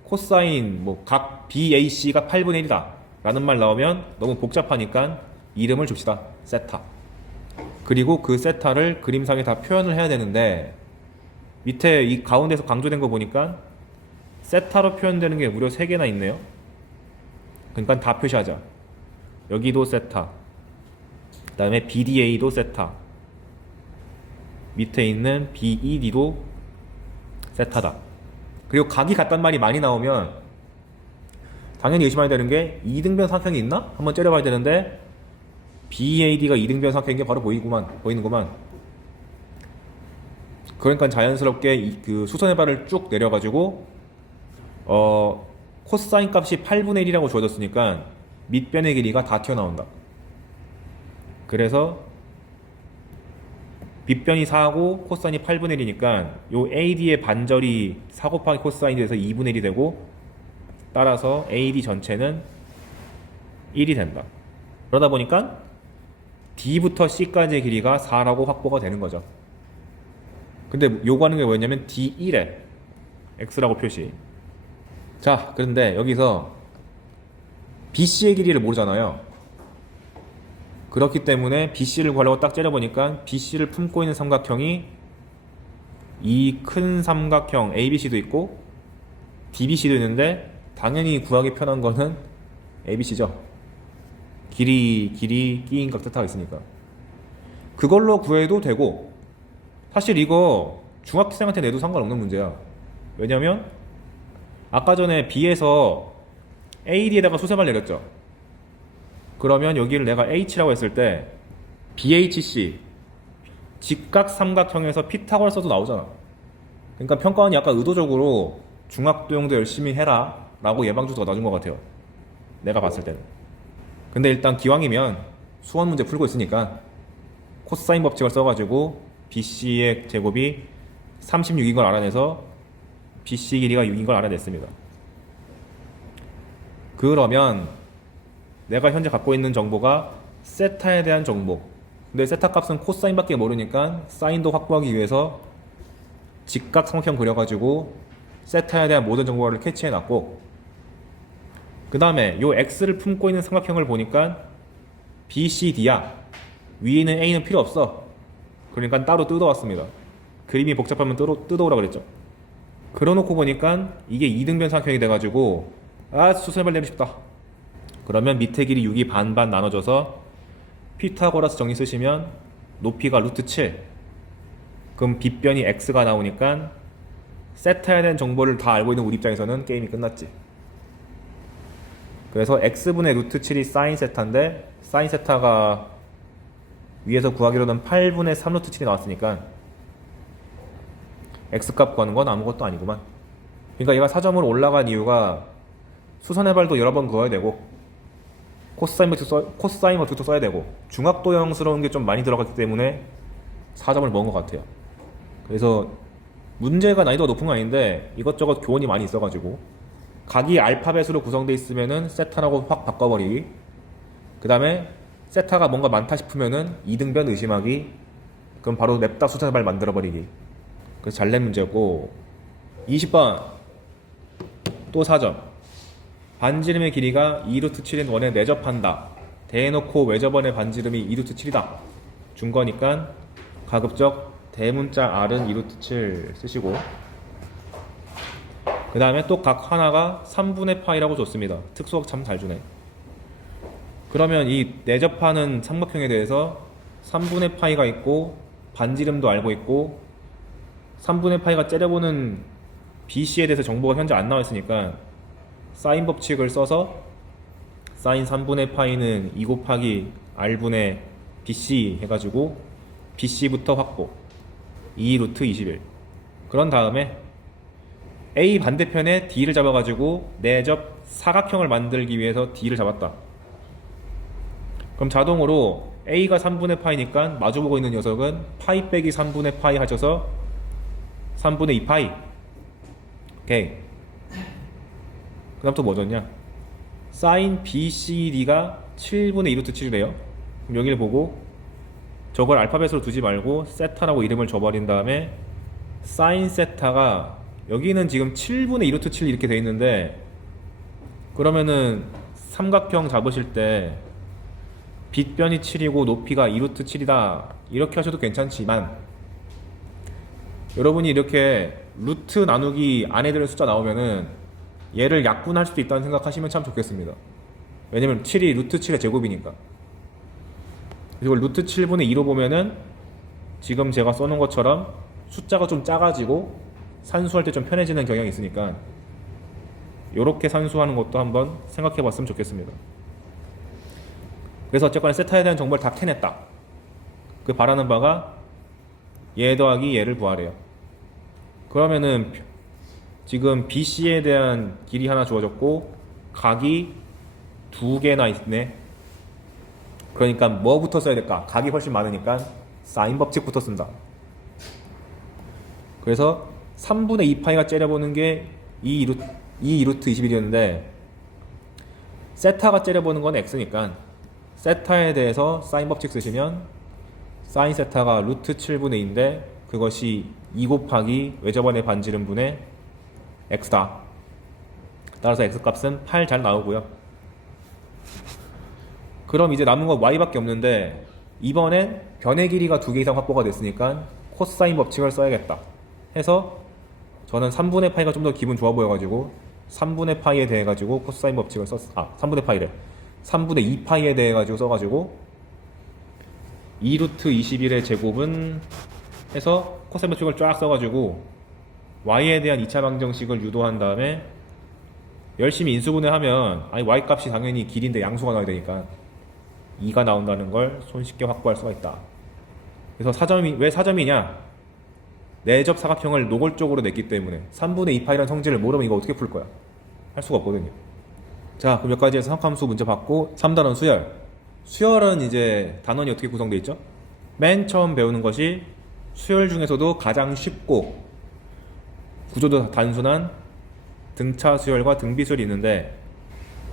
코사인 각 BAC가 8분의 1이다 라는 말 나오면 너무 복잡하니까 이름을 줍시다. 세타. 그리고 그 세타를 그림상에 다 표현을 해야 되는데 밑에 이 가운데서 강조된 거 보니까 세타로 표현되는 게 무려 3개나 있네요. 그러니까 다 표시하자. 여기도 세타, 그 다음에 BDA도 세타, 밑에 있는 BED도 세타다. 그리고 각이 같단 말이 많이 나오면 당연히 의심해야 되는 게 2등변 삼각형이 있나? 한번 째려봐야 되는데 BAD가 2등변 삼각형인 게 바로 보이는구만. 그러니까 자연스럽게 그 수선의 발을 쭉 내려가지고 코사인 값이 8분의 1이라고 주어졌으니까 밑변의 길이가 다 튀어나온다. 그래서 밑변이 4고 코사인이 8분의 1이니까 요 AD의 반절이 4 곱하기 코사인이 돼서 2분의 1이 되고 따라서 AD 전체는 1이 된다. 그러다 보니까 D부터 C까지의 길이가 4라고 확보가 되는 거죠. 근데 요구하는 게 뭐였냐면 D1에 X라고 표시. 자, 그런데 여기서 BC의 길이를 모르잖아요. 그렇기 때문에 BC를 구하려고 딱 째려보니까 BC를 품고 있는 삼각형이 이 큰 삼각형 ABC도 있고 DBC도 있는데 당연히 구하기 편한 거는 ABC죠. 길이 끼인 각 뜻하고 있으니까 그걸로 구해도 되고, 사실 이거 중학생한테 내도 상관없는 문제야. 왜냐면 아까 전에 B에서 AD에다가 수세발 내렸죠. 그러면 여기를 내가 H라고 했을 때 BHC 직각 삼각형에서 피타고라스도 나오잖아. 그러니까 평가원이 약간 의도적으로 중학도용도 열심히 해라 라고 예방주사가 놔준 것 같아요, 내가 봤을 때는. 근데 일단 기왕이면 수원 문제 풀고 있으니까 코사인 법칙을 써가지고 BC의 제곱이 36인 걸 알아내서 BC 길이가 6인 걸 알아냈습니다. 그러면 내가 현재 갖고 있는 정보가 세타에 대한 정보. 근데 세타 값은 코사인밖에 모르니까 사인도 확보하기 위해서 직각 삼각형 그려가지고 세타에 대한 모든 정보를 캐치해놨고, 그 다음에 요 X를 품고 있는 삼각형을 보니까 BCD야. 위에 있는 A는 필요 없어. 그러니까 따로 뜯어왔습니다. 그림이 복잡하면 뜯어오라 그랬죠. 그려놓고 보니까 이게 2등변 삼각형이 돼가지고 수선발 내고 싶다. 그러면 밑에 길이 6이 반반 나눠져서 피타고라스 정리 쓰시면 높이가 루트 7. 그럼 빗변이 X가 나오니까 세타에 대한 정보를 다 알고 있는 우리 입장에서는 게임이 끝났지. 그래서 X분의 루트 7이 사인 세타인데 사인 세타가 위에서 구하기로는 8분의 3 루트 7이 나왔으니까 x값 구하는 건 아무것도 아니구만. 그러니까 얘가 4점으로 올라간 이유가 수선의 발도 여러 번 그어야 되고 코사인 버틱도 써야 되고 중학도형스러운 게 좀 많이 들어갔기 때문에 4점을 먹은 것 같아요. 그래서 문제가 난이도가 높은 건 아닌데 이것저것 교원이 많이 있어가지고 각이 알파벳으로 구성되어 있으면은 세타라고 확 바꿔버리기, 그 다음에 세타가 뭔가 많다 싶으면은 이등변 의심하기, 그럼 바로 맵다 수선의 발 만들어버리기. 그래서 잘 낸 문제였고, 20번 또 4점. 반지름의 길이가 2루트 7인 원에 내접한다. 대놓고 외접원의 반지름이 2루트 7이다 준 거니까 가급적 대문자 R은 2루트 7 쓰시고, 그 다음에 또 각 하나가 3분의 파이라고 줬습니다. 특수학 참 잘 주네. 그러면 이 내접하는 삼각형에 대해서 3분의 파이가 있고 반지름도 알고 있고 3분의 파이가 째려보는 BC에 대해서 정보가 현재 안 나와 있으니까 사인 법칙을 써서 사인 3분의 파이는 2 곱하기 R분의 BC 해가지고 BC부터 확보 2 루트 21. 그런 다음에 A 반대편에 D를 잡아가지고 내접 사각형을 만들기 위해서 D를 잡았다. 그럼 자동으로 A가 3분의 파이니까 마주보고 있는 녀석은 파이 빼기 3분의 파이 하셔서 3분의 2 파이. 오케이. 그 다음 또 뭐 줬냐? 사인 BCD가 7분의 2루트 7이래요. 그럼 여기를 보고 저걸 알파벳으로 두지 말고 세타라고 이름을 줘버린 다음에 사인 세타가 여기는 지금 7분의 2루트 7 이렇게 돼 있는데, 그러면은 삼각형 잡으실 때 빗변이 7이고 높이가 2루트 7이다 이렇게 하셔도 괜찮지만, 여러분이 이렇게 루트 나누기 안에 드는 숫자 나오면은 얘를 약분할 수도 있다는 생각하시면 참 좋겠습니다. 왜냐면 7이 루트 7의 제곱이니까. 이걸 루트 7분의 2로 보면은 지금 제가 써놓은 것처럼 숫자가 좀 작아지고 산수할 때 좀 편해지는 경향이 있으니까 이렇게 산수하는 것도 한번 생각해 봤으면 좋겠습니다. 그래서 어쨌거나 세타에 대한 정보를 다 캐냈다. 그 바라는 바가 얘 더하기 얘를 구하래요. 그러면은 지금 BC에 대한 길이 하나 주어졌고 각이 2개나 있네. 그러니까 뭐부터 써야 될까? 각이 훨씬 많으니까 사인 법칙부터 쓴다. 그래서 3분의 2파이가 째려보는 게 2루트 21이었는데 세타가 째려보는 건 x니까 세타에 대해서 사인 법칙 쓰시면 사인 세타가 루트 7분의 2인데 그것이 2 곱하기 외접원의 반지름분의 x다. 따라서 x값은 8 잘 나오고요. 그럼 이제 남은 건 y밖에 없는데 이번엔 변의 길이가 2개 이상 확보가 됐으니까 코사인 법칙을 써야겠다 해서 저는 3분의 파이가 좀 더 기분 좋아 보여가지고 3분의 파이에 대해 가지고 코사인 법칙을 3분의 파이래 3분의 2파이에 대해 가지고 써가지고 2루트 21의 제곱은 해서 코사인 법칙을 쫙 써가지고 y에 대한 2차 방정식을 유도한 다음에 열심히 인수분해하면 y 값이 당연히 길인데 양수가 나와야 되니까 2가 나온다는 걸 손쉽게 확보할 수가 있다. 그래서 왜 4점이냐? 내접 사각형을 노골적으로 냈기 때문에 3분의 2파이라는 성질을 모르면 이거 어떻게 풀 거야? 할 수가 없거든요. 자, 그럼 몇 가지의 삼각함수 문제 받고 3단원 수열. 수열은 이제 단원이 어떻게 구성되어 있죠? 맨 처음 배우는 것이 수열 중에서도 가장 쉽고 구조도 단순한 등차 수열과 등비 수열이 있는데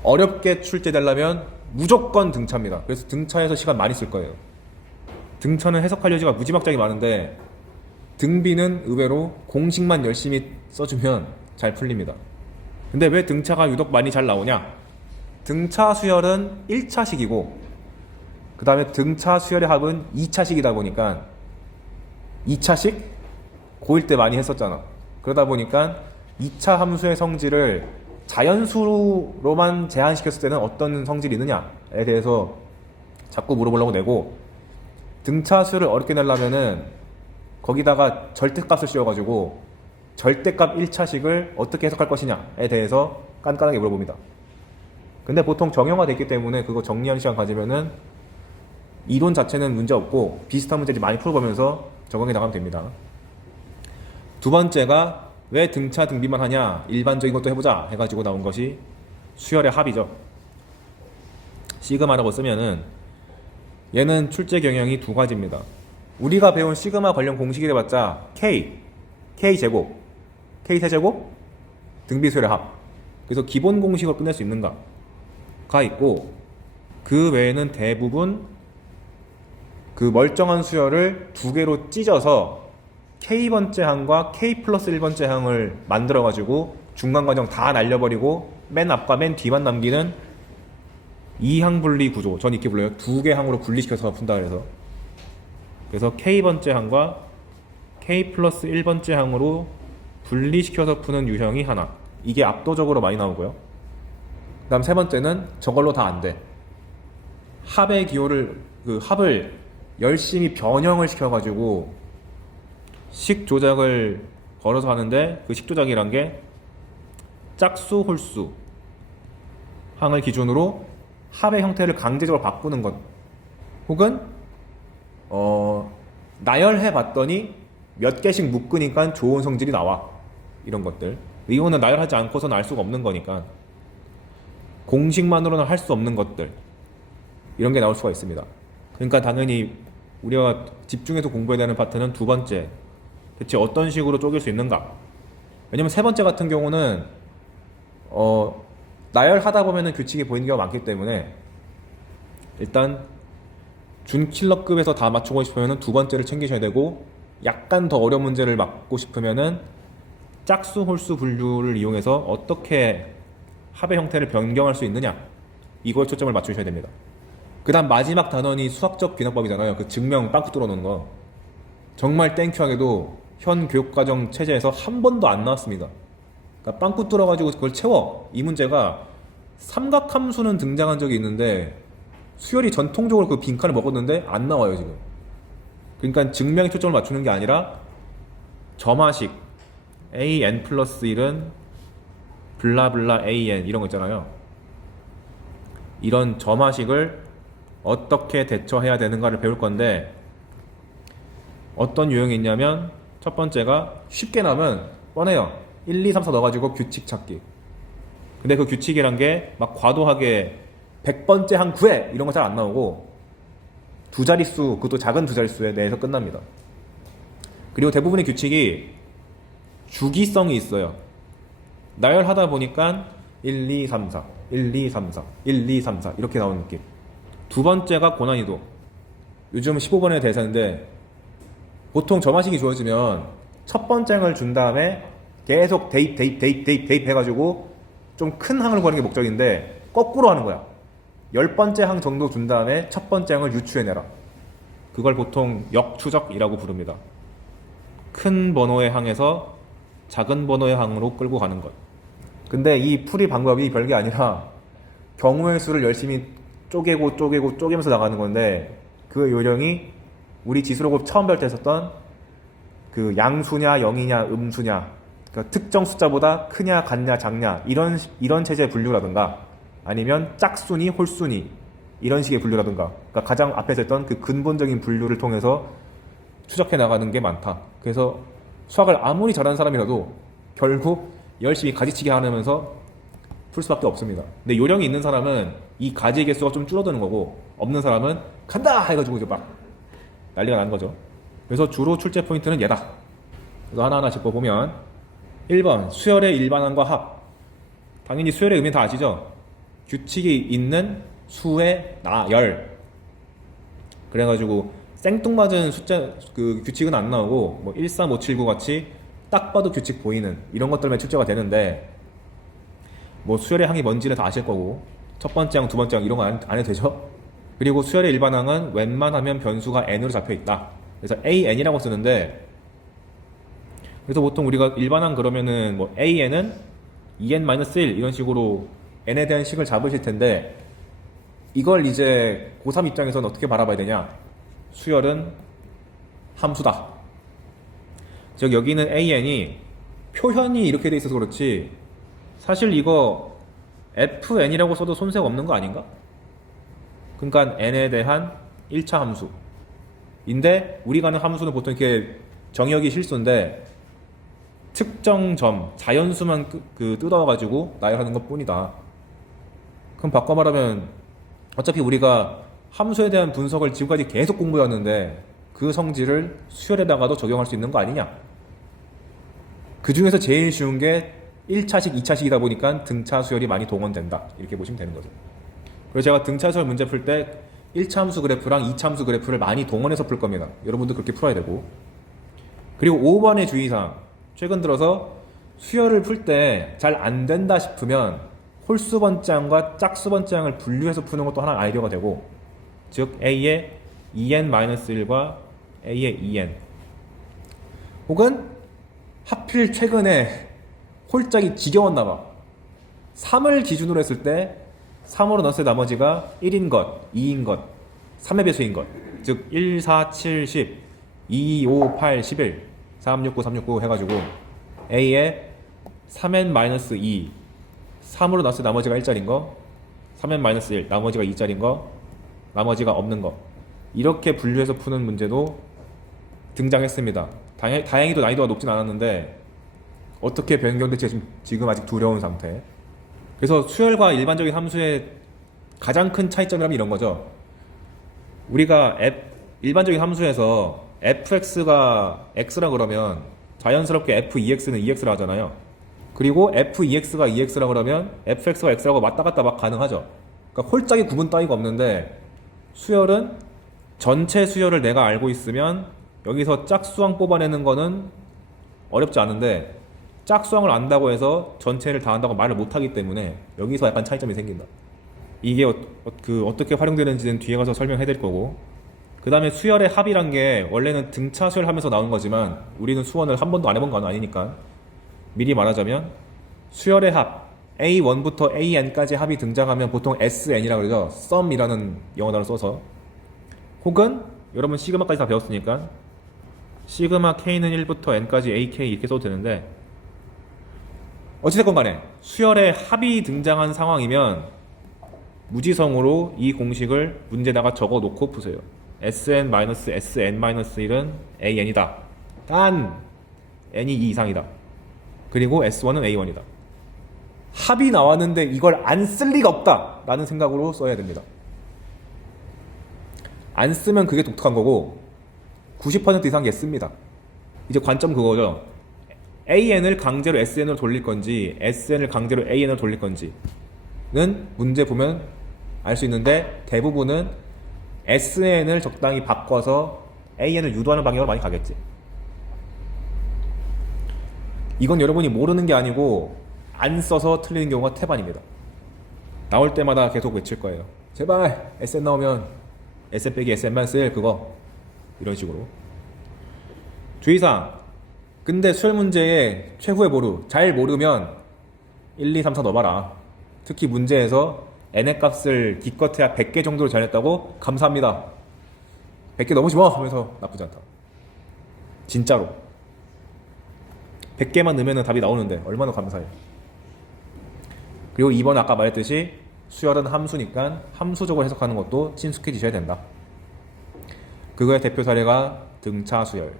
어렵게 출제되려면 무조건 등차입니다. 그래서 등차에서 시간 많이 쓸 거예요. 등차는 해석할 여지가 무지막지하게 많은데 등비는 의외로 공식만 열심히 써주면 잘 풀립니다. 근데 왜 등차가 유독 많이 잘 나오냐? 등차 수열은 1차식이고 그 다음에 등차 수열의 합은 2차식이다 보니까 2차식? 고1 때 많이 했었잖아. 그러다 보니까 2차 함수의 성질을 자연수로만 제한시켰을 때는 어떤 성질이 있느냐에 대해서 자꾸 물어보려고 내고, 등차 수열을 어렵게 내려면은 거기다가 절대값을 씌워가지고 절대값 1차식을 어떻게 해석할 것이냐에 대해서 깐깐하게 물어봅니다. 근데 보통 정형화 됐기 때문에 그거 정리하는 시간 가지면은 이론 자체는 문제 없고 비슷한 문제들 많이 풀어보면서 적응해 나가면 됩니다. 두 번째가 왜 등차 등비만 하냐, 일반적인 것도 해보자 해가지고 나온 것이 수열의 합이죠. 시그마라고 쓰면은 얘는 출제 경향이 두 가지입니다. 우리가 배운 시그마 관련 공식을 해봤자 K 제곱, K 세제곱, 등비 수열의 합. 그래서 기본 공식을 끝낼 수 있는가가 있고, 그 외에는 대부분 그 멀쩡한 수열을 두 개로 찢어서 K번째 항과 K 플러스 1번째 항을 만들어가지고 중간 과정 다 날려버리고 맨 앞과 맨 뒤만 남기는 이항 분리 구조. 전 이렇게 불러요. 두 개 항으로 분리시켜서 푼다 그래서. 그래서 K번째 항과 K 플러스 1번째 항으로 분리시켜서 푸는 유형이 하나. 이게 압도적으로 많이 나오고요. 그 다음 세 번째는 저걸로 다 안 돼. 합의 기호를, 그 합을 열심히 변형을 시켜가지고 식 조작을 걸어서 하는데, 그 식 조작이란 게 짝수, 홀수 항을 기준으로 합의 형태를 강제적으로 바꾸는 것, 혹은 나열해 봤더니 몇 개씩 묶으니까 좋은 성질이 나와, 이런 것들. 이거는 나열하지 않고서는 알 수가 없는 거니까 공식만으로는 할 수 없는 것들, 이런 게 나올 수가 있습니다. 그러니까 당연히 우리가 집중해서 공부해야 되는 파트는 두 번째, 대체 어떤 식으로 쪼갤 수 있는가. 왜냐면 세 번째 같은 경우는 나열하다 보면은 규칙이 보이는 경우가 많기 때문에 일단 준킬러급에서 다 맞추고 싶으면은 두 번째를 챙기셔야 되고, 약간 더 어려운 문제를 맞고 싶으면은 짝수, 홀수 분류를 이용해서 어떻게 합의 형태를 변경할 수 있느냐, 이걸 초점을 맞추셔야 됩니다. 그 다음 마지막 단원이 수학적 귀납법이잖아요. 그 증명 빵꾸 뚫어놓는 거. 정말 땡큐하게도 현 교육과정 체제에서 한 번도 안 나왔습니다. 그러니까 빵꾸 뚫어가지고 그걸 채워. 이 문제가 삼각함수는 등장한 적이 있는데 수열이 전통적으로 그 빈칸을 먹었는데 안 나와요 지금. 그러니까 증명에 초점을 맞추는 게 아니라 점화식 an 플러스 1은 블라블라 an 이런 거 있잖아요. 이런 점화식을 어떻게 대처해야 되는가를 배울 건데, 어떤 유형이 있냐면 첫 번째가 쉽게 나면 뻔해요. 1, 2, 3, 4 넣어가지고 규칙 찾기. 근데 그 규칙이란 게 막 과도하게 100번째 항 구해 이런 거 잘 안 나오고, 두 자릿수, 그것도 작은 두 자릿수에 내에서 끝납니다. 그리고 대부분의 규칙이 주기성이 있어요. 나열하다 보니까 1, 2, 3, 4, 1, 2, 3, 4, 1, 2, 3, 4 이렇게 나오는 느낌. 두 번째가 고난이도. 요즘 15번의 대사인데 보통 점화식이 주어지면 첫 번째 항을 준 다음에 계속 대입 해가지고 좀 큰 항을 구하는 게 목적인데 거꾸로 하는 거야. 10번째 항 정도 준 다음에 첫 번째 항을 유추해내라. 그걸 보통 역추적이라고 부릅니다. 큰 번호의 항에서 작은 번호의 항으로 끌고 가는 것. 근데 이 풀이 방법이 별게 아니라 경우의 수를 열심히 쪼개면서 나가는 건데, 그 요령이 우리 지수로고 처음 배울 때 했었던 그 양수냐 영이냐 음수냐, 그러니까 특정 숫자보다 크냐 같냐 작냐 이런 체제의 분류라든가, 아니면 짝수니 홀수니 이런 식의 분류라든가, 그러니까 가장 앞에서 했던 그 근본적인 분류를 통해서 추적해 나가는 게 많다. 그래서 수학을 아무리 잘하는 사람이라도 결국 열심히 가지치기 하면서 풀 수밖에 없습니다. 근데 요령이 있는 사람은 이 가지 개수가 좀 줄어드는 거고, 없는 사람은 간다 해가지고 이제 막 난리가 나는 거죠. 그래서 주로 출제 포인트는 얘다. 그래서 하나하나 짚어보면, 1번 수열의 일반항과 합. 당연히 수열의 의미 다 아시죠? 규칙이 있는 수의 나열. 그래가지고 생뚱맞은 숫자 그 규칙은 안 나오고, 뭐 13579 같이 딱 봐도 규칙 보이는 이런 것들만 출제가 되는데, 뭐 수열의 항이 뭔지는 다 아실 거고, 첫 번째 항, 두 번째 항 이런 거 안 해도 되죠. 그리고 수열의 일반항은 웬만하면 변수가 n으로 잡혀 있다. 그래서 an이라고 쓰는데, 그래서 보통 우리가 일반항 그러면은 뭐 an은 2n-1 이런 식으로 n에 대한 식을 잡으실 텐데, 이걸 이제 고3 입장에서는 어떻게 바라봐야 되냐. 수열은 함수다. 즉 여기는 an이 표현이 이렇게 돼 있어서 그렇지, 사실 이거 fn이라고 써도 손색 없는 거 아닌가? 그러니까 n에 대한 1차 함수인데 우리가 하는 함수는 보통 이렇게 정의하기 실수인데 특정 점, 자연수만 뜯어가지고 나열하는 것 뿐이다. 그럼 바꿔 말하면 어차피 우리가 함수에 대한 분석을 지금까지 계속 공부해왔는데 그 성질을 수열에다가도 적용할 수 있는 거 아니냐? 그 중에서 제일 쉬운 게 1차식, 2차식이다 보니까 등차 수열이 많이 동원된다. 이렇게 보시면 되는 거죠. 그래서 제가 등차 수열 문제 풀 때 1차 함수 그래프랑 2차 함수 그래프를 많이 동원해서 풀 겁니다. 여러분도 그렇게 풀어야 되고. 그리고 5번의 주의사항. 최근 들어서 수열을 풀 때 잘 안 된다 싶으면 홀수 번째항과 짝수 번째항을 분류해서 푸는 것도 하나의 아이디어가 되고, 즉 A의 2n-1과 A의 2n, 혹은 하필 최근에 홀짝이 지겨웠나 봐. 3을 기준으로 했을 때 3으로 넣었을 때 나머지가 1인 것, 2인 것, 3의 배수인 것, 즉 1, 4, 7, 10, 2, 5, 8, 11, 3, 6, 9, 3, 6, 9 해가지고 A에 3n-2, 3으로 넣었을 때 나머지가 1짜리인 거, 3n-1, 나머지가 2짜리인 거, 나머지가 없는 거, 이렇게 분류해서 푸는 문제도 등장했습니다. 다행히도 난이도가 높진 않았는데 어떻게 변경될지 지금 아직 두려운 상태. 그래서 수열과 일반적인 함수의 가장 큰 차이점이라면 이런 거죠. 우리가 일반적인 함수에서 fx가 x라 그러면 자연스럽게 f2x는 2x라 하잖아요. 그리고 f2x가 2x라 그러면 fx가 x라고 왔다 갔다 막 가능하죠. 그러니까 홀짝이 구분 따위가 없는데 수열은 전체 수열을 내가 알고 있으면 여기서 짝수항 뽑아내는 거는 어렵지 않은데 짝수항을 안다고 해서 전체를 다 한다고 말을 못하기 때문에 여기서 약간 차이점이 생긴다. 이게 어떻게 활용되는지는 뒤에 가서 설명해 드릴 거고, 그 다음에 수열의 합이란 게 원래는 등차 수열 하면서 나온 거지만 우리는 수원을 한 번도 안 해본 건 아니니까 미리 말하자면 수열의 합 A1부터 AN까지 합이 등장하면 보통 SN이라고 그러죠. sum이라는 영어 단어를 써서, 혹은 여러분 시그마까지 다 배웠으니까 시그마 K는 1부터 N까지 AK 이렇게 써도 되는데, 어찌됐건 간에 수열의 합이 등장한 상황이면 무지성으로 이 공식을 문제다가 적어 놓고 푸세요. Sn-Sn-1은 AN이다. 단 N이 2 이상이다. 그리고 S1은 A1이다. 합이 나왔는데 이걸 안 쓸 리가 없다 라는 생각으로 써야 됩니다. 안 쓰면 그게 독특한 거고 90% 이상 씁니다. 이제 관점 그거죠. AN을 강제로 SN으로 돌릴 건지 SN을 강제로 AN으로 돌릴 건지는 문제 보면 알 수 있는데 대부분은 SN을 적당히 바꿔서 AN을 유도하는 방향으로 많이 가겠지. 이건 여러분이 모르는 게 아니고 안 써서 틀리는 경우가 태반입니다. 나올 때마다 계속 외칠 거예요. 제발 SN 나오면 SN 빼기 SN만 쓸 그거, 이런 식으로. 주의사항. 근데 수열 문제의 최후의 보루 잘 모르면 1, 2, 3, 4 넣어봐라. 특히 문제에서 n의 값을 기껏해야 100개 정도로 잘했다고 감사합니다. 100개 넘으지 마 하면서 나쁘지 않다. 진짜로 100개만 넣으면 답이 나오는데 얼마나 감사해. 그리고 2번 아까 말했듯이 수열은 함수니까 함수적으로 해석하는 것도 친숙해지셔야 된다. 그거의 대표 사례가 등차 수열.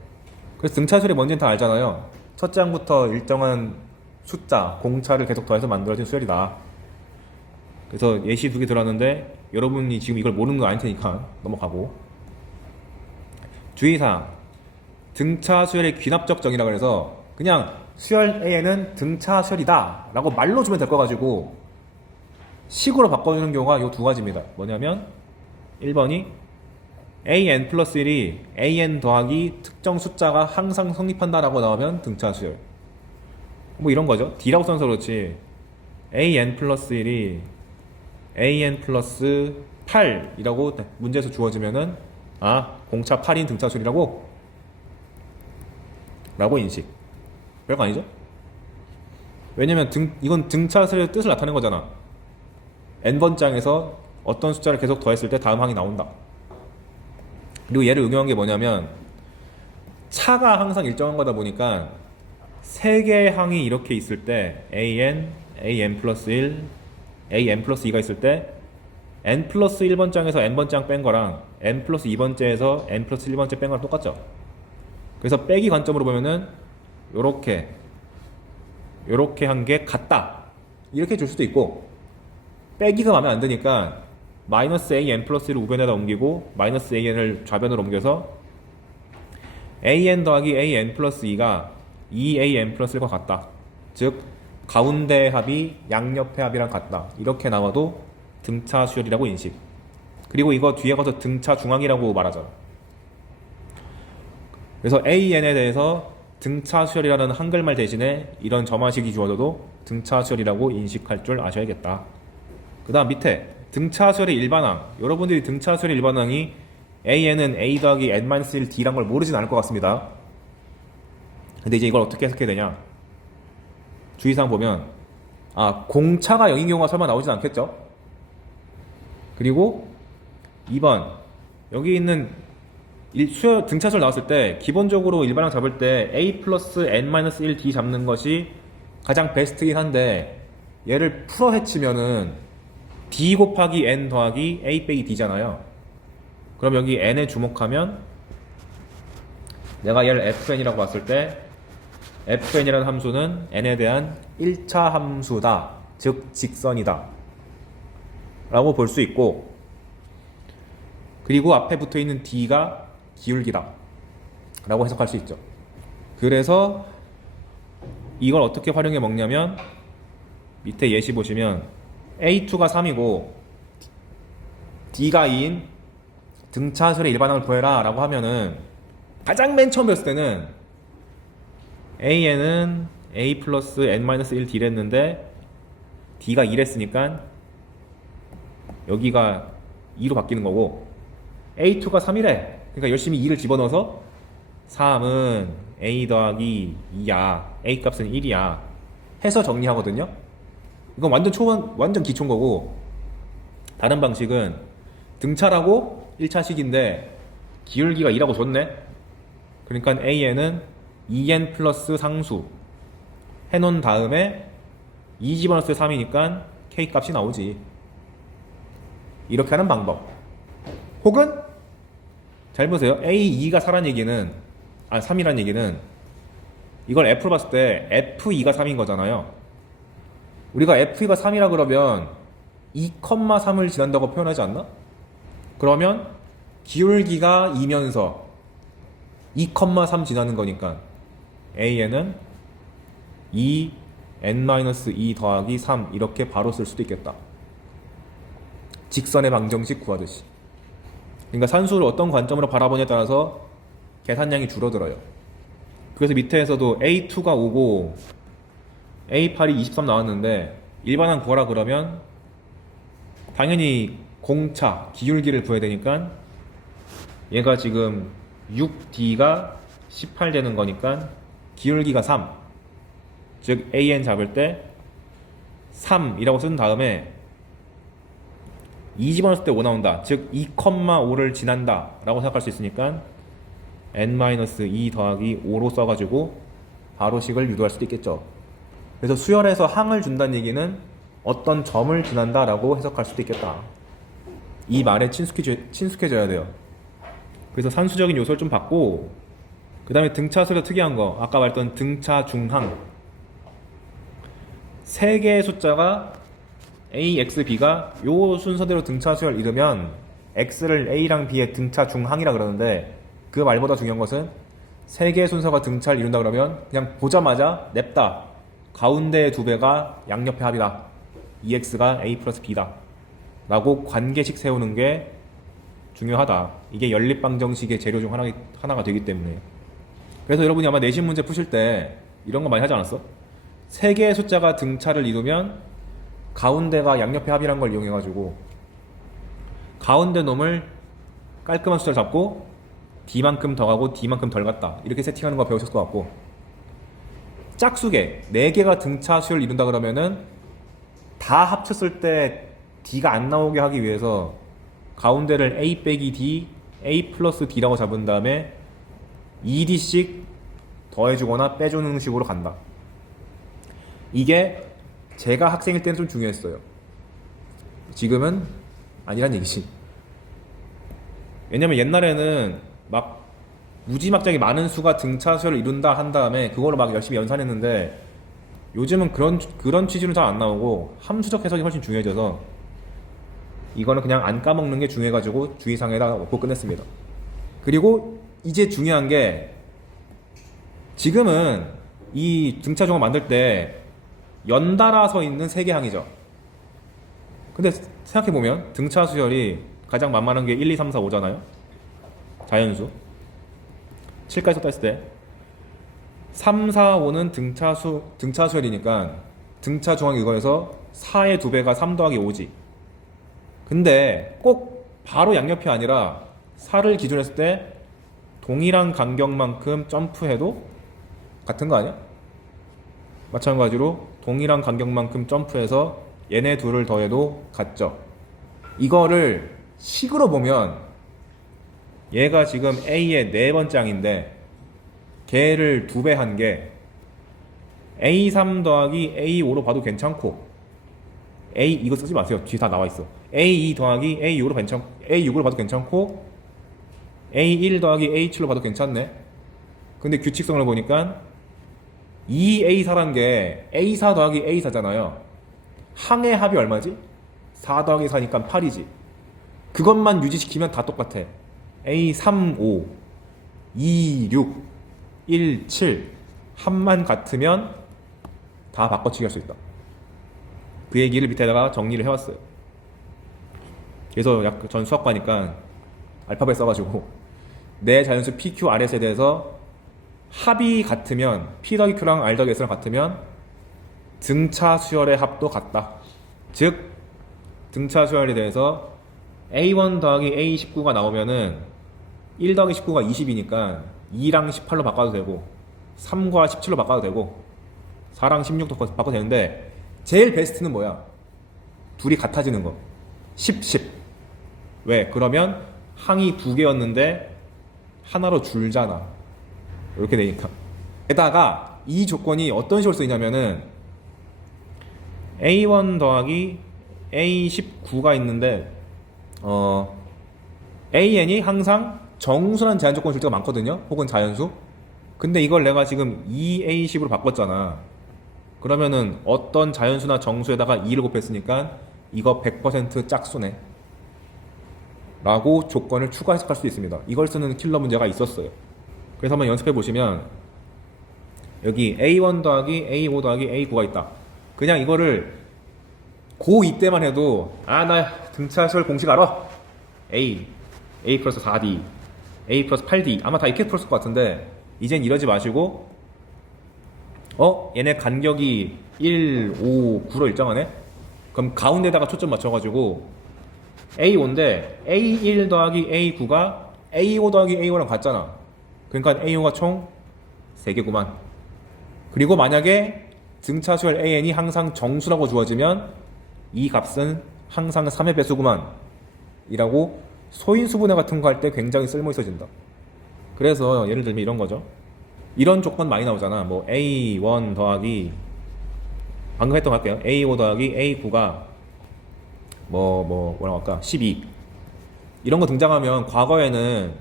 그래서 등차 수열이 뭔지는 다 알잖아요. 첫 장부터 일정한 숫자, 공차를 계속 더해서 만들어진 수열이다. 그래서 예시 2개 들었는데 여러분이 지금 이걸 모르는 거 아닐 테니까 넘어가고. 주의사항. 등차 수열의 귀납적 정의라 그래서 그냥 수열 A에는 등차 수열이다 라고 말로 주면 될 거 가지고 식으로 바꿔주는 경우가 이 두 가지입니다. 뭐냐면 1번이 AN 플러스 1이 AN 더하기 특정 숫자가 항상 성립한다 라고 나오면 등차 수열. 뭐 이런 거죠. D라고 써서 그렇지 AN 플러스 1이 AN 플러스 8이라고 문제에서 주어지면은 아 공차 8인 등차 수열이라고? 라고 인식. 별거 아니죠? 왜냐면 이건 등차 수열의 뜻을 나타내는 거잖아. n번장에서 어떤 숫자를 계속 더했을 때 다음 항이 나온다. 그리고 얘를 응용한 게 뭐냐면 차가 항상 일정한 거다 보니까 세 개의 항이 이렇게 있을 때 AN, AN 플러스 1, a n 플러스 2가 있을 때 n 플러스 1번장에서 n번장 뺀 거랑 n 플러스 2번째에서 n 플러스 1번째 뺀 거랑 똑같죠. 그래서 빼기 관점으로 보면은 요렇게 한 게 같다 이렇게 줄 수도 있고, 빼기가 마음에 안 드니까 마이너스 a n 플러스 1을 우변에다 옮기고 마이너스 a n을 좌변으로 옮겨서 a n 더하기 a n 플러스 2가 2a n 플러스 1과 같다. 즉 가운데 합이 양옆의 합이랑 같다. 이렇게 나와도 등차 수열이라고 인식. 그리고 이거 뒤에 가서 등차 중앙이라고 말하잖아. 그래서 AN에 대해서 등차 수열이라는 한글말 대신에 이런 점화식이 주어져도 등차 수열이라고 인식할 줄 아셔야겠다. 그 다음 밑에 등차 수열의 일반항. 여러분들이 등차 수열의 일반항이 AN은 A 더하기 N-1D란 걸 모르진 않을 것 같습니다. 근데 이제 이걸 어떻게 해석해야 되냐? 주의사항 보면 공차가 0인 경우가 설마 나오진 않겠죠? 그리고 2번 여기 있는 등차수열 나왔을 때 기본적으로 일반항 잡을 때 A 플러스 N-1D 잡는 것이 가장 베스트긴 한데, 얘를 풀어 헤치면은 D 곱하기 N 더하기 A 빼기 D잖아요. 그럼 여기 N에 주목하면 내가 얘를 FN이라고 봤을 때 FN이라는 함수는 N에 대한 1차 함수다. 즉 직선이다 라고 볼 수 있고, 그리고 앞에 붙어있는 D가 기울기다 라고 해석할 수 있죠. 그래서 이걸 어떻게 활용해 먹냐면 밑에 예시 보시면 A2가 3이고 D가 2인 등차수열의 일반항을 구해라 라고 하면은 가장 맨 처음 배웠을 때는 AN은 A 플러스 N-1D를 했는데 D가 2랬으니까 여기가 2로 바뀌는 거고, A2가 3이래. 그러니까 열심히 2를 집어넣어서 3은 A 더하기 2야. A 값은 1이야. 해서 정리하거든요. 이건 완전 기초인 거고, 다른 방식은 등차라고 1차식인데 기울기가 2라고 줬네. 그러니까 AN은 2n 플러스 상수 해놓은 다음에 2 집어넣었을 때 3이니까 K 값이 나오지. 이렇게 하는 방법. 혹은 잘 보세요. A2가 4란 얘기는 3이란 얘기는 이걸 F로 봤을 때 F2가 3인 거잖아요. 우리가 F2가 3이라 그러면 2,3을 지난다고 표현하지 않나? 그러면 기울기가 2면서 2,3 지나는 거니까 AN은 2n-2 더하기 3 이렇게 바로 쓸 수도 있겠다. 직선의 방정식 구하듯이. 그러니까 산수를 어떤 관점으로 바라보냐에 따라서 계산량이 줄어들어요. 그래서 밑에서도 A2가 5고 A8이 23 나왔는데 일반항 구하라 그러면 당연히 공차, 기울기를 구해야 되니까 얘가 지금 6D가 18 되는 거니까 기울기가 3, 즉 AN 잡을 때 3이라고 쓴 다음에 2 집어넣었을 때 5 나온다. 즉 2,5를 지난다 라고 생각할 수 있으니까 N-2 더하기 5로 써가지고 바로식을 유도할 수도 있겠죠. 그래서 수열에서 항을 준다는 얘기는 어떤 점을 지난다 라고 해석할 수도 있겠다. 이 말에 친숙해져야 돼요. 그래서 산수적인 요소를 좀 받고, 그 다음에 등차수가 특이한 거, 아까 말했던 등차 중항, 세 개의 숫자가 A, X, B가 요 순서대로 등차수열 이르면 X를 A랑 B의 등차 중항이라 그러는데, 그 말보다 중요한 것은 세 개의 순서가 등차를 이룬다 그러면 그냥 보자마자 냅다 가운데의 두 배가 양옆의 합이다. EX가 A 플러스 B다 라고 관계식 세우는 게 중요하다. 이게 연립방정식의 재료 중 하나가 되기 때문에. 그래서 여러분이 아마 내신 문제 푸실 때 이런 거 많이 하지 않았어? 세 개의 숫자가 등차를 이루면 가운데가 양옆의 합이란 걸 이용해가지고 가운데 놈을 깔끔한 숫자를 잡고 D만큼 더 가고 D만큼 덜 갔다 이렇게 세팅하는 거 배우셨을 것 같고, 짝수개 4개가 등차 수열을 이룬다 그러면은 다 합쳤을 때 D가 안 나오게 하기 위해서 가운데를 A 빼기 D, A 플러스 D라고 잡은 다음에 2D씩 더해주거나 빼주는 식으로 간다. 이게 제가 학생일 때는 좀 중요했어요. 지금은 아니란 얘기지. 왜냐면 옛날에는 막 무지막지하게 많은 수가 등차 수열을 이룬다 한 다음에 그걸로 막 열심히 연산했는데 요즘은 그런 취지로 잘 안 나오고 함수적 해석이 훨씬 중요해져서 이거는 그냥 안 까먹는 게 중요해가지고 주의사항에다 넣고 끝냈습니다. 그리고 이제 중요한 게 지금은 이 등차 조각 만들 때 연달아 서 있는 세 개 항이죠. 근데 생각해보면 등차 수열이 가장 만만한 게 1, 2, 3, 4, 5잖아요. 자연수 7까지 썼다 했을 때 3, 4, 5는 등차 수열이니까 등차 중앙 이거에서 4의 2배가 3 더하기 5지. 근데 꼭 바로 양옆이 아니라 4를 기준으로 했을 때 동일한 간격만큼 점프해도 같은 거 아니야? 마찬가지로 동일한 간격만큼 점프해서 얘네 둘을 더해도 같죠. 이거를 식으로 보면 얘가 지금 A의 네 번째 항인데 걔를 2배 한 게 A3 더하기 A5로 봐도 괜찮고 이거 쓰지 마세요. 뒤에 다 나와 있어. A2 더하기 A6으로 봐도 괜찮고 A1 더하기 A7로 봐도 괜찮네. 근데 규칙성을 보니까 2A4란 게 A4 더하기 A4잖아요. 항의 합이 얼마지? 4 더하기 4니까 8이지. 그것만 유지시키면 다 똑같아. A3, 5, 2, 6, 1, 7 합만 같으면 다 바꿔치기 할 수 있다. 그 얘기를 밑에다가 정리를 해왔어요. 그래서 전 수학과니까 알파벳 써가지고 내 자연수 PQ, RS에 대해서 합이 같으면 P 더하기 Q랑 R 더하기 S랑 같으면 등차 수열의 합도 같다. 즉 등차 수열에 대해서 A1 더하기 A19가 나오면은 1 더하기 19가 20이니까 2랑 18로 바꿔도 되고 3과 17로 바꿔도 되고 4랑 16도 바꿔도 되는데 제일 베스트는 뭐야? 둘이 같아지는 거. 10, 10. 왜? 그러면 항이 2개였는데 하나로 줄잖아. 이렇게 되니까. 게다가 이 조건이 어떤 식으로 쓰이냐면은 A1 더하기 A19가 있는데 AN이 항상 정수란 제한 조건을 줄 때가 많거든요. 혹은 자연수. 근데 이걸 내가 지금 2A10으로 바꿨잖아. 그러면은 어떤 자연수나 정수에다가 2를 곱했으니까 이거 100% 짝수네 라고 조건을 추가 해석할 수 있습니다. 이걸 쓰는 킬러 문제가 있었어요. 그래서 한번 연습해 보시면 여기 A1 더하기 A5 더하기 A9가 있다. 그냥 이거를 고2 때만 해도 나 등차수열 공식 알아. A 플러스 4D A 플러스 8D 아마 다 이렇게 풀었을 것 같은데 이젠 이러지 마시고 얘네 간격이 1, 5, 9로 일정하네? 그럼 가운데다가 초점 맞춰가지고 A5인데 A1 더하기 A9가 A5 더하기 A5랑 같잖아. 그러니까 A5가 총 3개구만. 그리고 만약에 등차수열 AN이 항상 정수라고 주어지면 이 값은 항상 3의 배수구만 이라고 소인수분해 같은 거 할 때 굉장히 쓸모 있어진다. 그래서 예를 들면 이런 거죠. 이런 조건 많이 나오잖아. 뭐 A1 더하기 방금 했던 거 할게요. A5 더하기 A9가 뭐라고 할까? 12 이런 거 등장하면 과거에는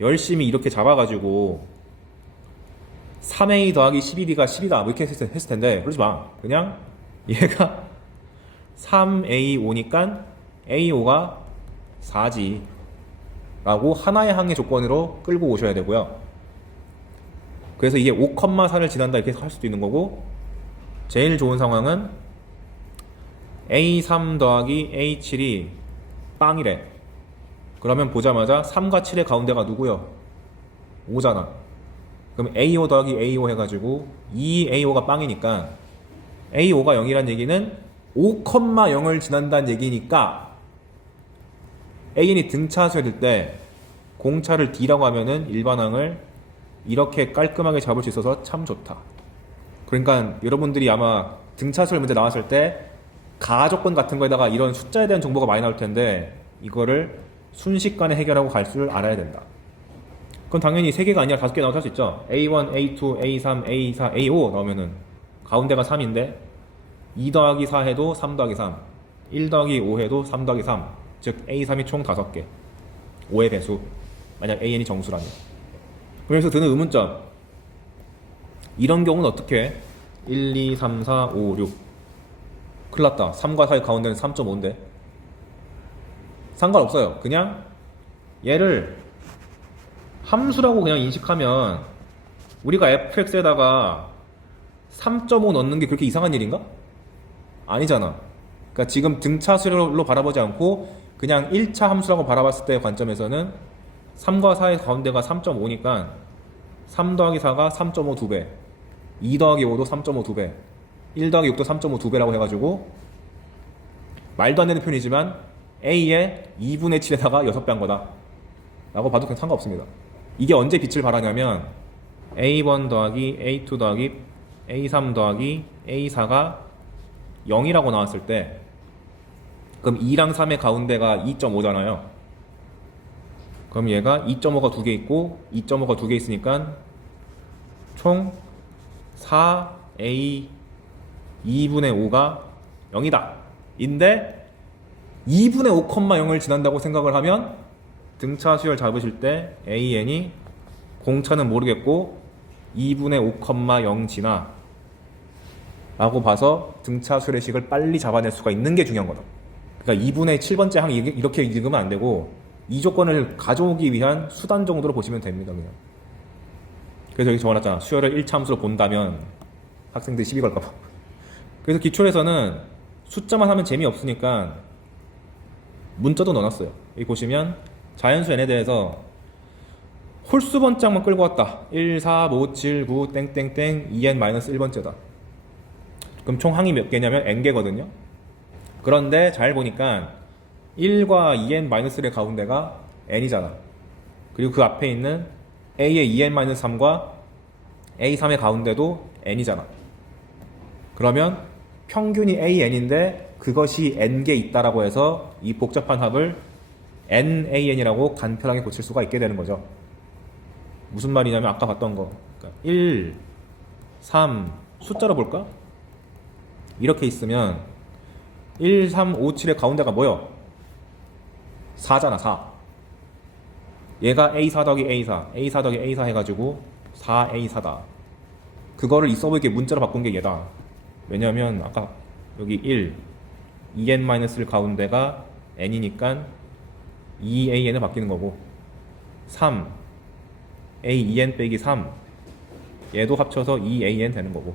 열심히 이렇게 잡아가지고 3A 더하기 12B가 10이다 뭐 이렇게 했을 텐데 그러지 마. 그냥 얘가 3A5니까 A5가 4지 라고 하나의 항의 조건으로 끌고 오셔야 되고요. 그래서 이게 5,4를 지난다 이렇게 할 수도 있는 거고 제일 좋은 상황은 A3 더하기 A7이 빵이래. 그러면 보자마자 3과 7의 가운데가 누구요? 5잖아. 그럼 A5 더하기 A5 해가지고 2A5가 빵이니까 A5가 0이란 얘기는 5,0을 지난다는 얘기니까 AN이 등차수에 들 때 공차를 D라고 하면은 일반항을 이렇게 깔끔하게 잡을 수 있어서 참 좋다. 그러니까 여러분들이 아마 등차수열 문제 나왔을 때 가조건 같은 거에다가 이런 숫자에 대한 정보가 많이 나올 텐데 이거를 순식간에 해결하고 갈 줄 알아야 된다. 그건 당연히 3개가 아니라 5개 나와도 할 수 있죠. A1, A2, A3, A4, A5 나오면은 가운데가 3인데 2 더하기 4 해도 3 더하기 3 1 더하기 5 해도 3 더하기 3, 즉 A3이 총 5개, 5의 배수. 만약 AN이 정수라면. 그래서 드는 의문점, 이런 경우는 어떻게 해? 1, 2, 3, 4, 5, 6. 큰일 났다. 3과 4의 가운데는 3.5인데 상관없어요. 그냥 얘를 함수라고 그냥 인식하면, 우리가 fx에다가 3.5 넣는 게 그렇게 이상한 일인가? 아니잖아. 그러니까 지금 등차수열로 바라보지 않고 그냥 1차 함수라고 바라봤을 때의 관점에서는 3과 4의 가운데가 3.5니까 3 더하기 4가 3.5 2배, 2 더하기 5도 3.5 2배, 1 더하기 6도 3.5 2배라고 해가지고 말도 안 되는 표현이지만 A의 2분의 7에다가 6배 한 거다 라고 봐도 그냥 상관없습니다. 이게 언제 빛을 발하냐면 A1 더하기 A2 더하기 A3 더하기 A4가 0이라고 나왔을 때, 그럼 2랑 3의 가운데가 2.5잖아요. 그럼 얘가 2.5가 2개 있고 2.5가 2개 있으니까 총 4A 2분의 5가 0이다 인데, 2분의 5,0을 지난다고 생각을 하면 등차 수열 잡으실 때 AN이 공차는 모르겠고 2분의 5,0 지나 라고 봐서 등차 수열의 식을 빨리 잡아낼 수가 있는 게 중요한 거다. 그러니까 2분의 7번째 항 이렇게 읽으면 안 되고 이 조건을 가져오기 위한 수단 정도로 보시면 됩니다. 그냥. 그래서 여기 적어놨잖아. 수열을 1차 함수로 본다면 학생들이 시비 걸까봐. 그래서 기출에서는 숫자만 하면 재미없으니까 문자도 넣어놨어요. 여기 보시면 자연수 n에 대해서 홀수 번짝만 끌고 왔다. 1, 4, 5, 7, 9, 땡땡땡 2n-1번째다. 그럼 총 항이 몇 개냐면 n개거든요. 그런데 잘 보니까 1과 2n-1의 가운데가 n이잖아. 그리고 그 앞에 있는 a의 2n-3과 a3의 가운데도 n이잖아. 그러면 평균이 an인데 그것이 n개 있다라고 해서 이 복잡한 합을 nan이라고 간편하게 고칠 수가 있게 되는 거죠. 무슨 말이냐면 아까 봤던 거, 그러니까 1, 3 숫자로 볼까? 이렇게 있으면 1, 3, 5, 7의 가운데가 뭐요? 4잖아. 4. 얘가 A4 더하기 A4, A4 더하기 A4 해가지고 4A4다. 그거를 이 서브에게 문자로 바꾼 게 얘다. 왜냐면 아까 여기 1, 2n-1 가운데가 n이니까 2an을 바뀌는 거고, 3, a2n 빼기 3 얘도 합쳐서 2an 되는 거고,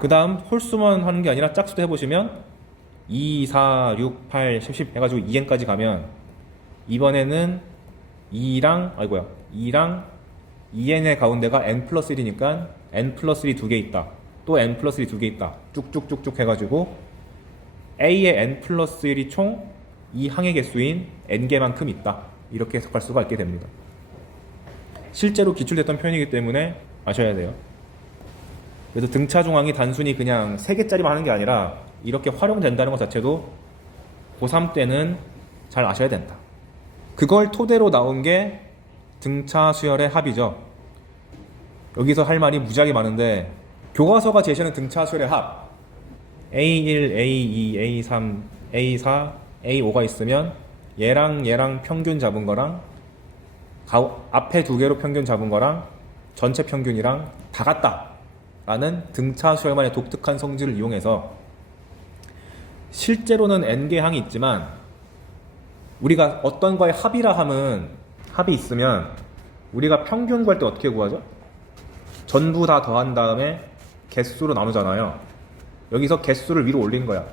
그 다음 홀수만 하는 게 아니라 짝수도 해보시면 2, 4, 6, 8, 10 해가지고 2n까지 가면 이번에는 2랑 2n의 가운데가 n 플러스 1이니까 n 플러스 1이 2개 있다, 또 n 플러스 1이 2개 있다, 쭉쭉쭉쭉 해가지고 a의 n 플러스 1이 총 이 항의 개수인 n개만큼 있다, 이렇게 해석할 수가 있게 됩니다. 실제로 기출됐던 표현이기 때문에 아셔야 돼요. 그래서 등차 중항이 단순히 그냥 3개짜리만 하는 게 아니라 이렇게 활용된다는 것 자체도 고3 때는 잘 아셔야 된다. 그걸 토대로 나온 게 등차 수열의 합이죠. 여기서 할 말이 무지하게 많은데, 교과서가 제시하는 등차 수열의 합 A1, A2, A3, A4, A5가 있으면 얘랑 평균 잡은 거랑 앞에 2개로 평균 잡은 거랑 전체 평균이랑 다 같다 라는 등차 수열만의 독특한 성질을 이용해서, 실제로는 n개 항이 있지만 우리가 어떤 거에 합이라 함은, 합이 있으면 우리가 평균 구할 때 어떻게 구하죠? 전부 다 더한 다음에 개수로 나누잖아요. 여기서 개수를 위로 올린 거야.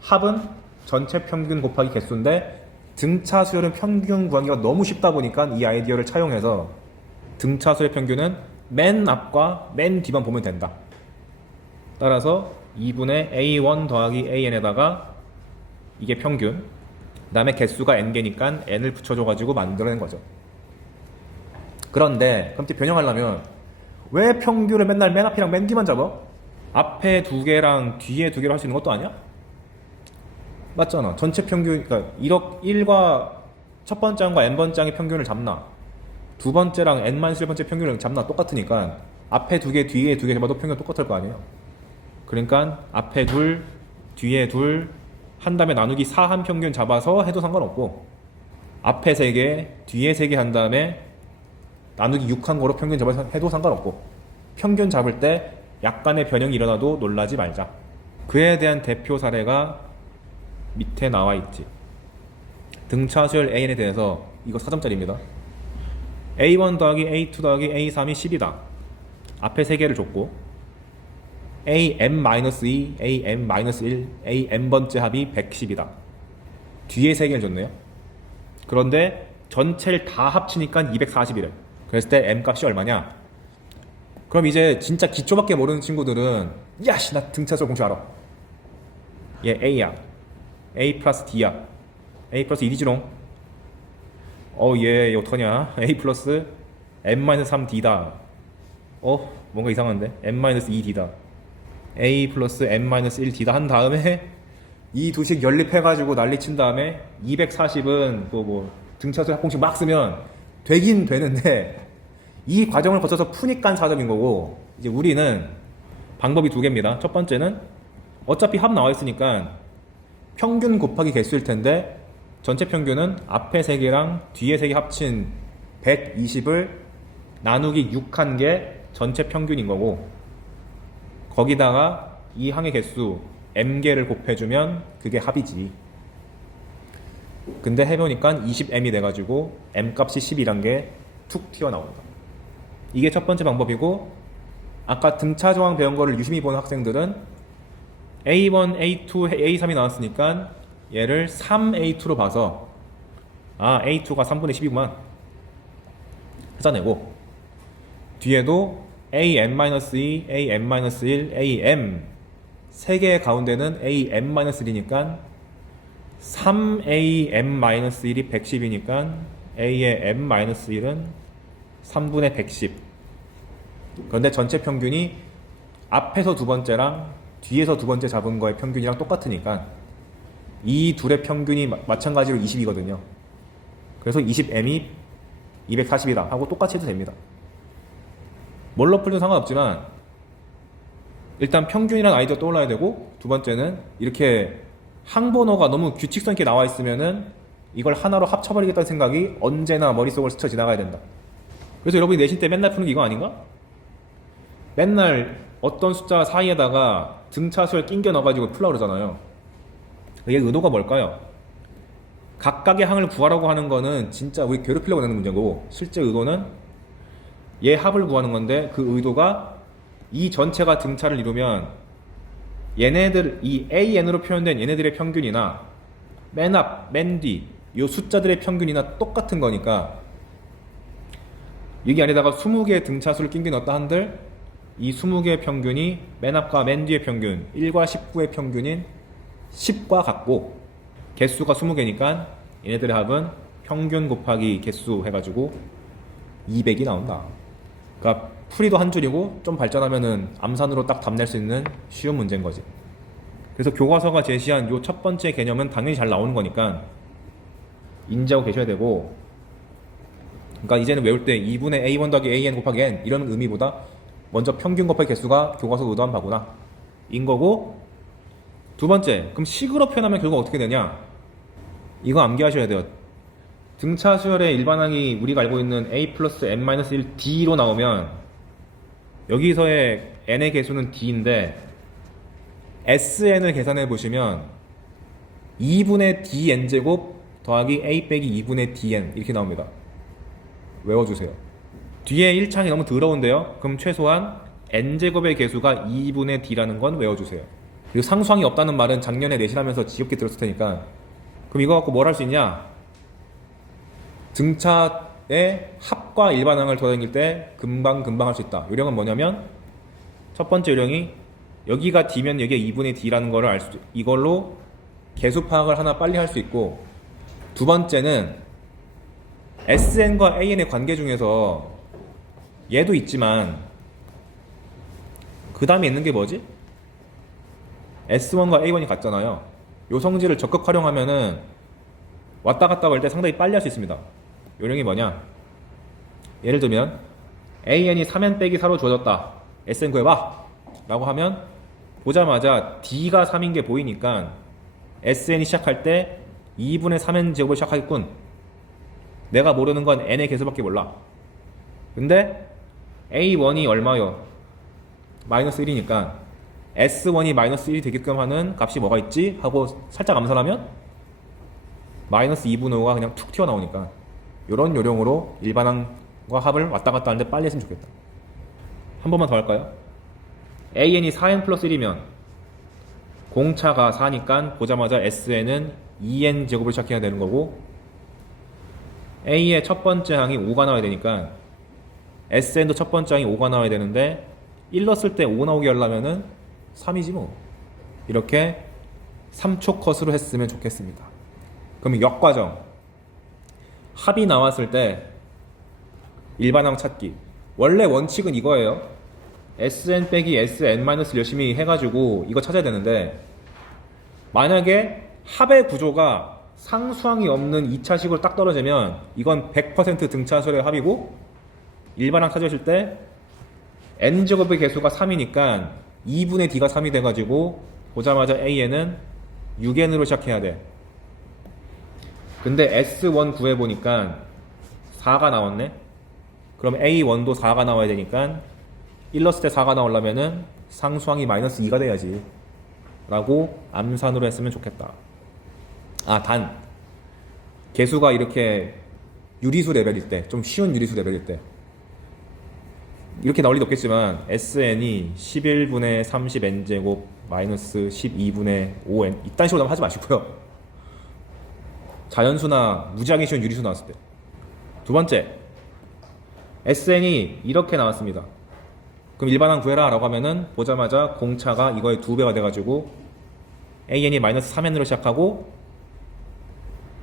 합은 전체 평균 곱하기 개수인데 등차 수열은 평균 구하기가 너무 쉽다 보니까 이 아이디어를 차용해서 등차 수열의 평균은 맨 앞과 맨 뒤만 보면 된다. 따라서 2분의 A1 더하기 AN에다가 이게 평균, 그 다음에 개수가 n개니까 n을 붙여줘가지고 만들어낸 거죠. 그런데 그럼 변형하려면 왜 평균을 맨날 맨 앞이랑 맨 뒤만 잡아? 앞에 2개랑 뒤에 2개로 할 수 있는 것도 아니야? 맞잖아. 전체 평균, 그러니까 1과 첫 번째 항과 n번째 항의 평균을 잡나, 두 번째랑 n-1번째 평균을 잡나 똑같으니까 앞에 2개, 뒤에 2개 잡아도 평균 똑같을 거 아니에요. 그러니까 앞에 둘, 뒤에 둘, 한 다음에 나누기 4 한 평균 잡아서 해도 상관없고, 앞에 3개, 뒤에 3개 한 다음에 나누기 6 한 거로 평균 잡아서 해도 상관없고, 평균 잡을 때 약간의 변형이 일어나도 놀라지 말자. 그에 대한 대표 사례가 밑에 나와 있지. 등차수열 AN에 대해서 이거 4점짜리입니다. A1 더하기 A2 더하기 A3이 10이다. 앞에 3개를 줬고 AM-2, AM-1, AM번째 합이 110이다. 뒤에 3개를 줬네요. 그런데 전체를 다 합치니까 240이래. 그랬을 때 M 값이 얼마냐? 그럼 이제 진짜 기초밖에 모르는 친구들은 야씨 나 등차수열 공식 알아. 얘 A야. A 플러스 D야. A 플러스 2D지롱. 얘 어떡하냐? A 플러스 M-3D다. 뭔가 이상한데? M-2D다. A 플러스 M-1D다 한 다음에 이 두식 연립해가지고 난리친 다음에 240은 또 뭐 등차수 합공식 막 쓰면 되긴 되는데 이 과정을 거쳐서 푸니까 4점인 거고, 이제 우리는 방법이 2개입니다. 첫 번째는 어차피 합 나와 있으니까 평균 곱하기 개수일 텐데 전체 평균은 앞에 3개랑 뒤에 3개 합친 120을 나누기 6 한 게 전체 평균인 거고, 거기다가 이 항의 개수 m개를 곱해주면 그게 합이지. 근데 해보니까 20m이 돼가지고 m값이 10이란 게 툭 튀어나온다. 이게 첫 번째 방법이고, 아까 등차 조항 배운 거를 유심히 보는 학생들은 A1, A2, A3이 나왔으니까 얘를 3A2로 봐서 A2가 3분의 10이구만 찾아내고, 뒤에도 AM-2, AM-1, AM 3개의 가운데는 AM-1이니까 3AM-1이 110이니까 A의 M-1은 3분의 110. 그런데 전체 평균이 앞에서 두 번째랑 뒤에서 두 번째 잡은 거의 평균이랑 똑같으니까 이 둘의 평균이 마찬가지로 20이거든요. 그래서 20m이 240이다 하고 똑같이 해도 됩니다. 뭘로 풀든 상관없지만 일단 평균이라는 아이디어 떠올라야 되고, 두 번째는 이렇게 항번호가 너무 규칙성 있게 나와 있으면은 이걸 하나로 합쳐버리겠다는 생각이 언제나 머릿속을 스쳐 지나가야 된다. 그래서 여러분이 내신 때 맨날 푸는 게 이거 아닌가? 맨날 어떤 숫자 사이에다가 등차수를 낑겨 넣어가지고 풀라 그러잖아요. 이게 의도가 뭘까요? 각각의 항을 구하라고 하는 거는 진짜 우리 괴롭히려고 내는 문제고, 실제 의도는 얘 합을 구하는 건데, 그 의도가 이 전체가 등차를 이루면 얘네들, 이 AN으로 표현된 얘네들의 평균이나 맨 앞, 맨 뒤, 이 숫자들의 평균이나 똑같은 거니까, 여기 안에다가 20개의 등차수를 낑겨 넣었다 한들 이 20개의 평균이 맨 앞과 맨 뒤의 평균 1과 19의 평균인 10과 같고, 개수가 20개니까 얘네들의 합은 평균 곱하기 개수 해가지고 200이 나온다. 그러니까 풀이도 한 줄이고 좀 발전하면은 암산으로 딱 답낼 수 있는 쉬운 문제인 거지. 그래서 교과서가 제시한 요 첫 번째 개념은 당연히 잘 나오는 거니까 인지하고 계셔야 되고, 그러니까 이제는 외울 때 2분의 A1 더하기 AN 곱하기 N 이런 의미보다 먼저 평균 곱하기 개수가 교과서 의도한 바구나 인 거고, 두 번째, 그럼 식으로 표현하면 결국 어떻게 되냐? 이거 암기하셔야 돼요. 등차 수열의 일반항이 우리가 알고 있는 A 플러스 M-1 D로 나오면 여기서의 N의 개수는 D인데 SN을 계산해 보시면 2분의 DN제곱 더하기 A 빼기 2분의 DN 이렇게 나옵니다. 외워주세요. 뒤에 1창이 너무 더러운데요? 그럼 최소한 N제곱의 개수가 2분의 D라는 건 외워주세요. 그리고 상수항이 없다는 말은 작년에 내신하면서 지겹게 들었을 테니까, 그럼 이거 갖고 뭘 할 수 있냐? 등차의 합과 일반항을 돌아다닐 때 금방 할 수 있다. 요령은 뭐냐면, 첫 번째 요령이 여기가 D면 여기가 2분의 D라는 거를 알 수, 이걸로 개수 파악을 하나 빨리 할 수 있고, 두 번째는 SN과 AN의 관계 중에서 얘도 있지만 그 다음에 있는 게 뭐지? S1과 A1이 같잖아요. 요 성질을 적극 활용하면은 왔다 갔다 할 때 상당히 빨리 할 수 있습니다. 요령이 뭐냐? 예를 들면 AN이 3N 빼기 4로 주어졌다. SN 구해봐! 라고 하면 보자마자 D가 3인 게 보이니까 SN이 시작할 때 2분의 3n 제곱을 시작하겠군. 내가 모르는 건 n의 개수밖에 몰라. 근데 A1이 얼마요? 마이너스 1이니까 S1이 마이너스 1이 되게끔 하는 값이 뭐가 있지? 하고 살짝 암산하면 마이너스 2분의 5가 그냥 툭 튀어나오니까 이런 요령으로 일반항과 합을 왔다 갔다 하는데 빨리 했으면 좋겠다. 한 번만 더 할까요? AN이 4n 플러스 1이면 공차가 4니까 보자마자 SN은 2n 제곱을 시작해야 되는 거고, A의 첫 번째 항이 5가 나와야 되니까 SN도 첫 번째 항이 5가 나와야 되는데 1 넣었을 때 5 나오게 하려면은 3이지 뭐. 이렇게 3초 컷으로 했으면 좋겠습니다. 그럼 역과정. 합이 나왔을 때 일반항 찾기. 원래 원칙은 이거예요. SN 빼기 SN 마이너스 열심히 해가지고 이거 찾아야 되는데, 만약에 합의 구조가 상수항이 없는 2차식으로 딱 떨어지면 이건 100% 등차수열의 합이고, 일반항 찾으실 때 n제곱의 개수가 3이니까 2분의 d가 3이 돼가지고 보자마자 AN은 6n으로 시작해야 돼. 근데 S1 구해보니까 4가 나왔네. 그럼 A1도 4가 나와야 되니까 1 넣었을 때 4가 나오려면은 상수항이 마이너스 2가 돼야지 라고 암산으로 했으면 좋겠다. 단 개수가 이렇게 유리수 레벨일 때, 좀 쉬운 유리수 레벨일 때 이렇게 나올 리도 없겠지만 SN이 11분의 30n제곱 마이너스 12분의 5n 이딴 식으로 하지 마시고요. 자연수나 무지하게 쉬운 유리수 나왔을 때. 두 번째, SN이 이렇게 나왔습니다. 그럼 일반항 구해라 라고 하면은 보자마자 공차가 이거의 2배가 돼가지고 AN이 마이너스 3n으로 시작하고,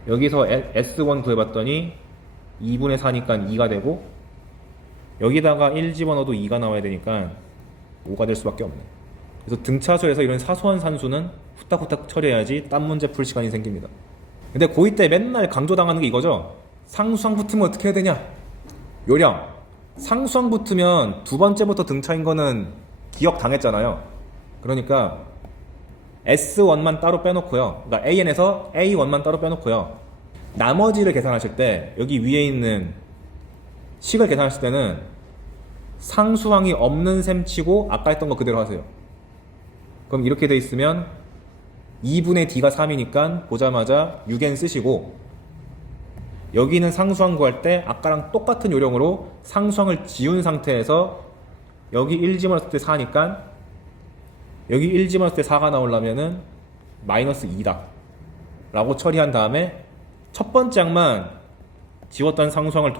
여기서 S1 구해봤더니 2분의 4니까 2가 되고, 여기다가 1 집어넣어도 2가 나와야 되니까 5가 될 수밖에 없네. 그래서 등차수에서 이런 사소한 산수는 후딱후딱 처리해야지 딴 문제 풀 시간이 생깁니다. 근데 고2 때 맨날 강조당하는 게 이거죠. 상수항 붙으면 어떻게 해야 되냐? 요령. 상수항 붙으면 두 번째부터 등차인 거는 기억당했잖아요. 그러니까 S1만 따로 빼놓고요. 그러니까 AN에서 A1만 따로 빼놓고요. 나머지를 계산하실 때 여기 위에 있는 식을 계산하실 때는 상수항이 없는 셈 치고 아까 했던 거 그대로 하세요. 그럼 이렇게 돼 있으면 2분의 d가 3이니까 보자마자 6n 쓰시고, 여기는 상수항 구할 때 아까랑 똑같은 요령으로 상수항을 지운 상태에서 여기 1 집어넣을 때 4니까 여기 1 집어넣을 때 4가 나오려면은 마이너스 2다 라고 처리한 다음에 첫 번째 항만 지웠던 상수항을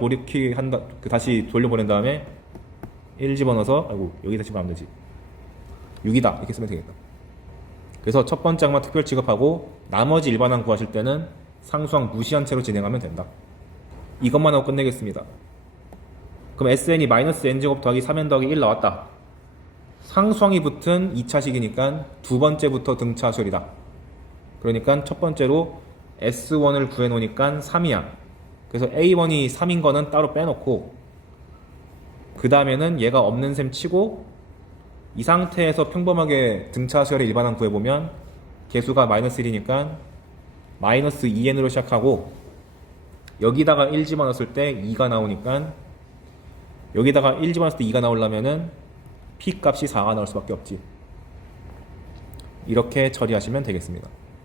다시 돌려보낸 다음에 1 집어넣어서, 아이고 여기다 집어넣으면 되지, 6이다 이렇게 쓰면 되겠다. 그래서 첫 번째 항만 특별 취급하고 나머지 일반항 구하실 때는 상수항 무시한 채로 진행하면 된다. 이것만 하고 끝내겠습니다. 그럼 SN이 마이너스 n제곱 더하기 3n 더하기 1 나왔다. 상수항이 붙은 2차식이니까 두 번째부터 등차수열이다. 그러니까 첫 번째로 S1을 구해놓으니까 3이야. 그래서 A1이 3인 거는 따로 빼놓고, 그 다음에는 얘가 없는 셈 치고 이 상태에서 평범하게 등차수열의 일반항 구해보면 개수가 마이너스 1이니까 마이너스 2n으로 시작하고, 여기다가 1 집어넣었을 때 2가 나오니까 여기다가 1 집어넣었을 때 2가 나오려면은 P 값이 4가 나올 수밖에 없지. 이렇게 처리하시면 되겠습니다.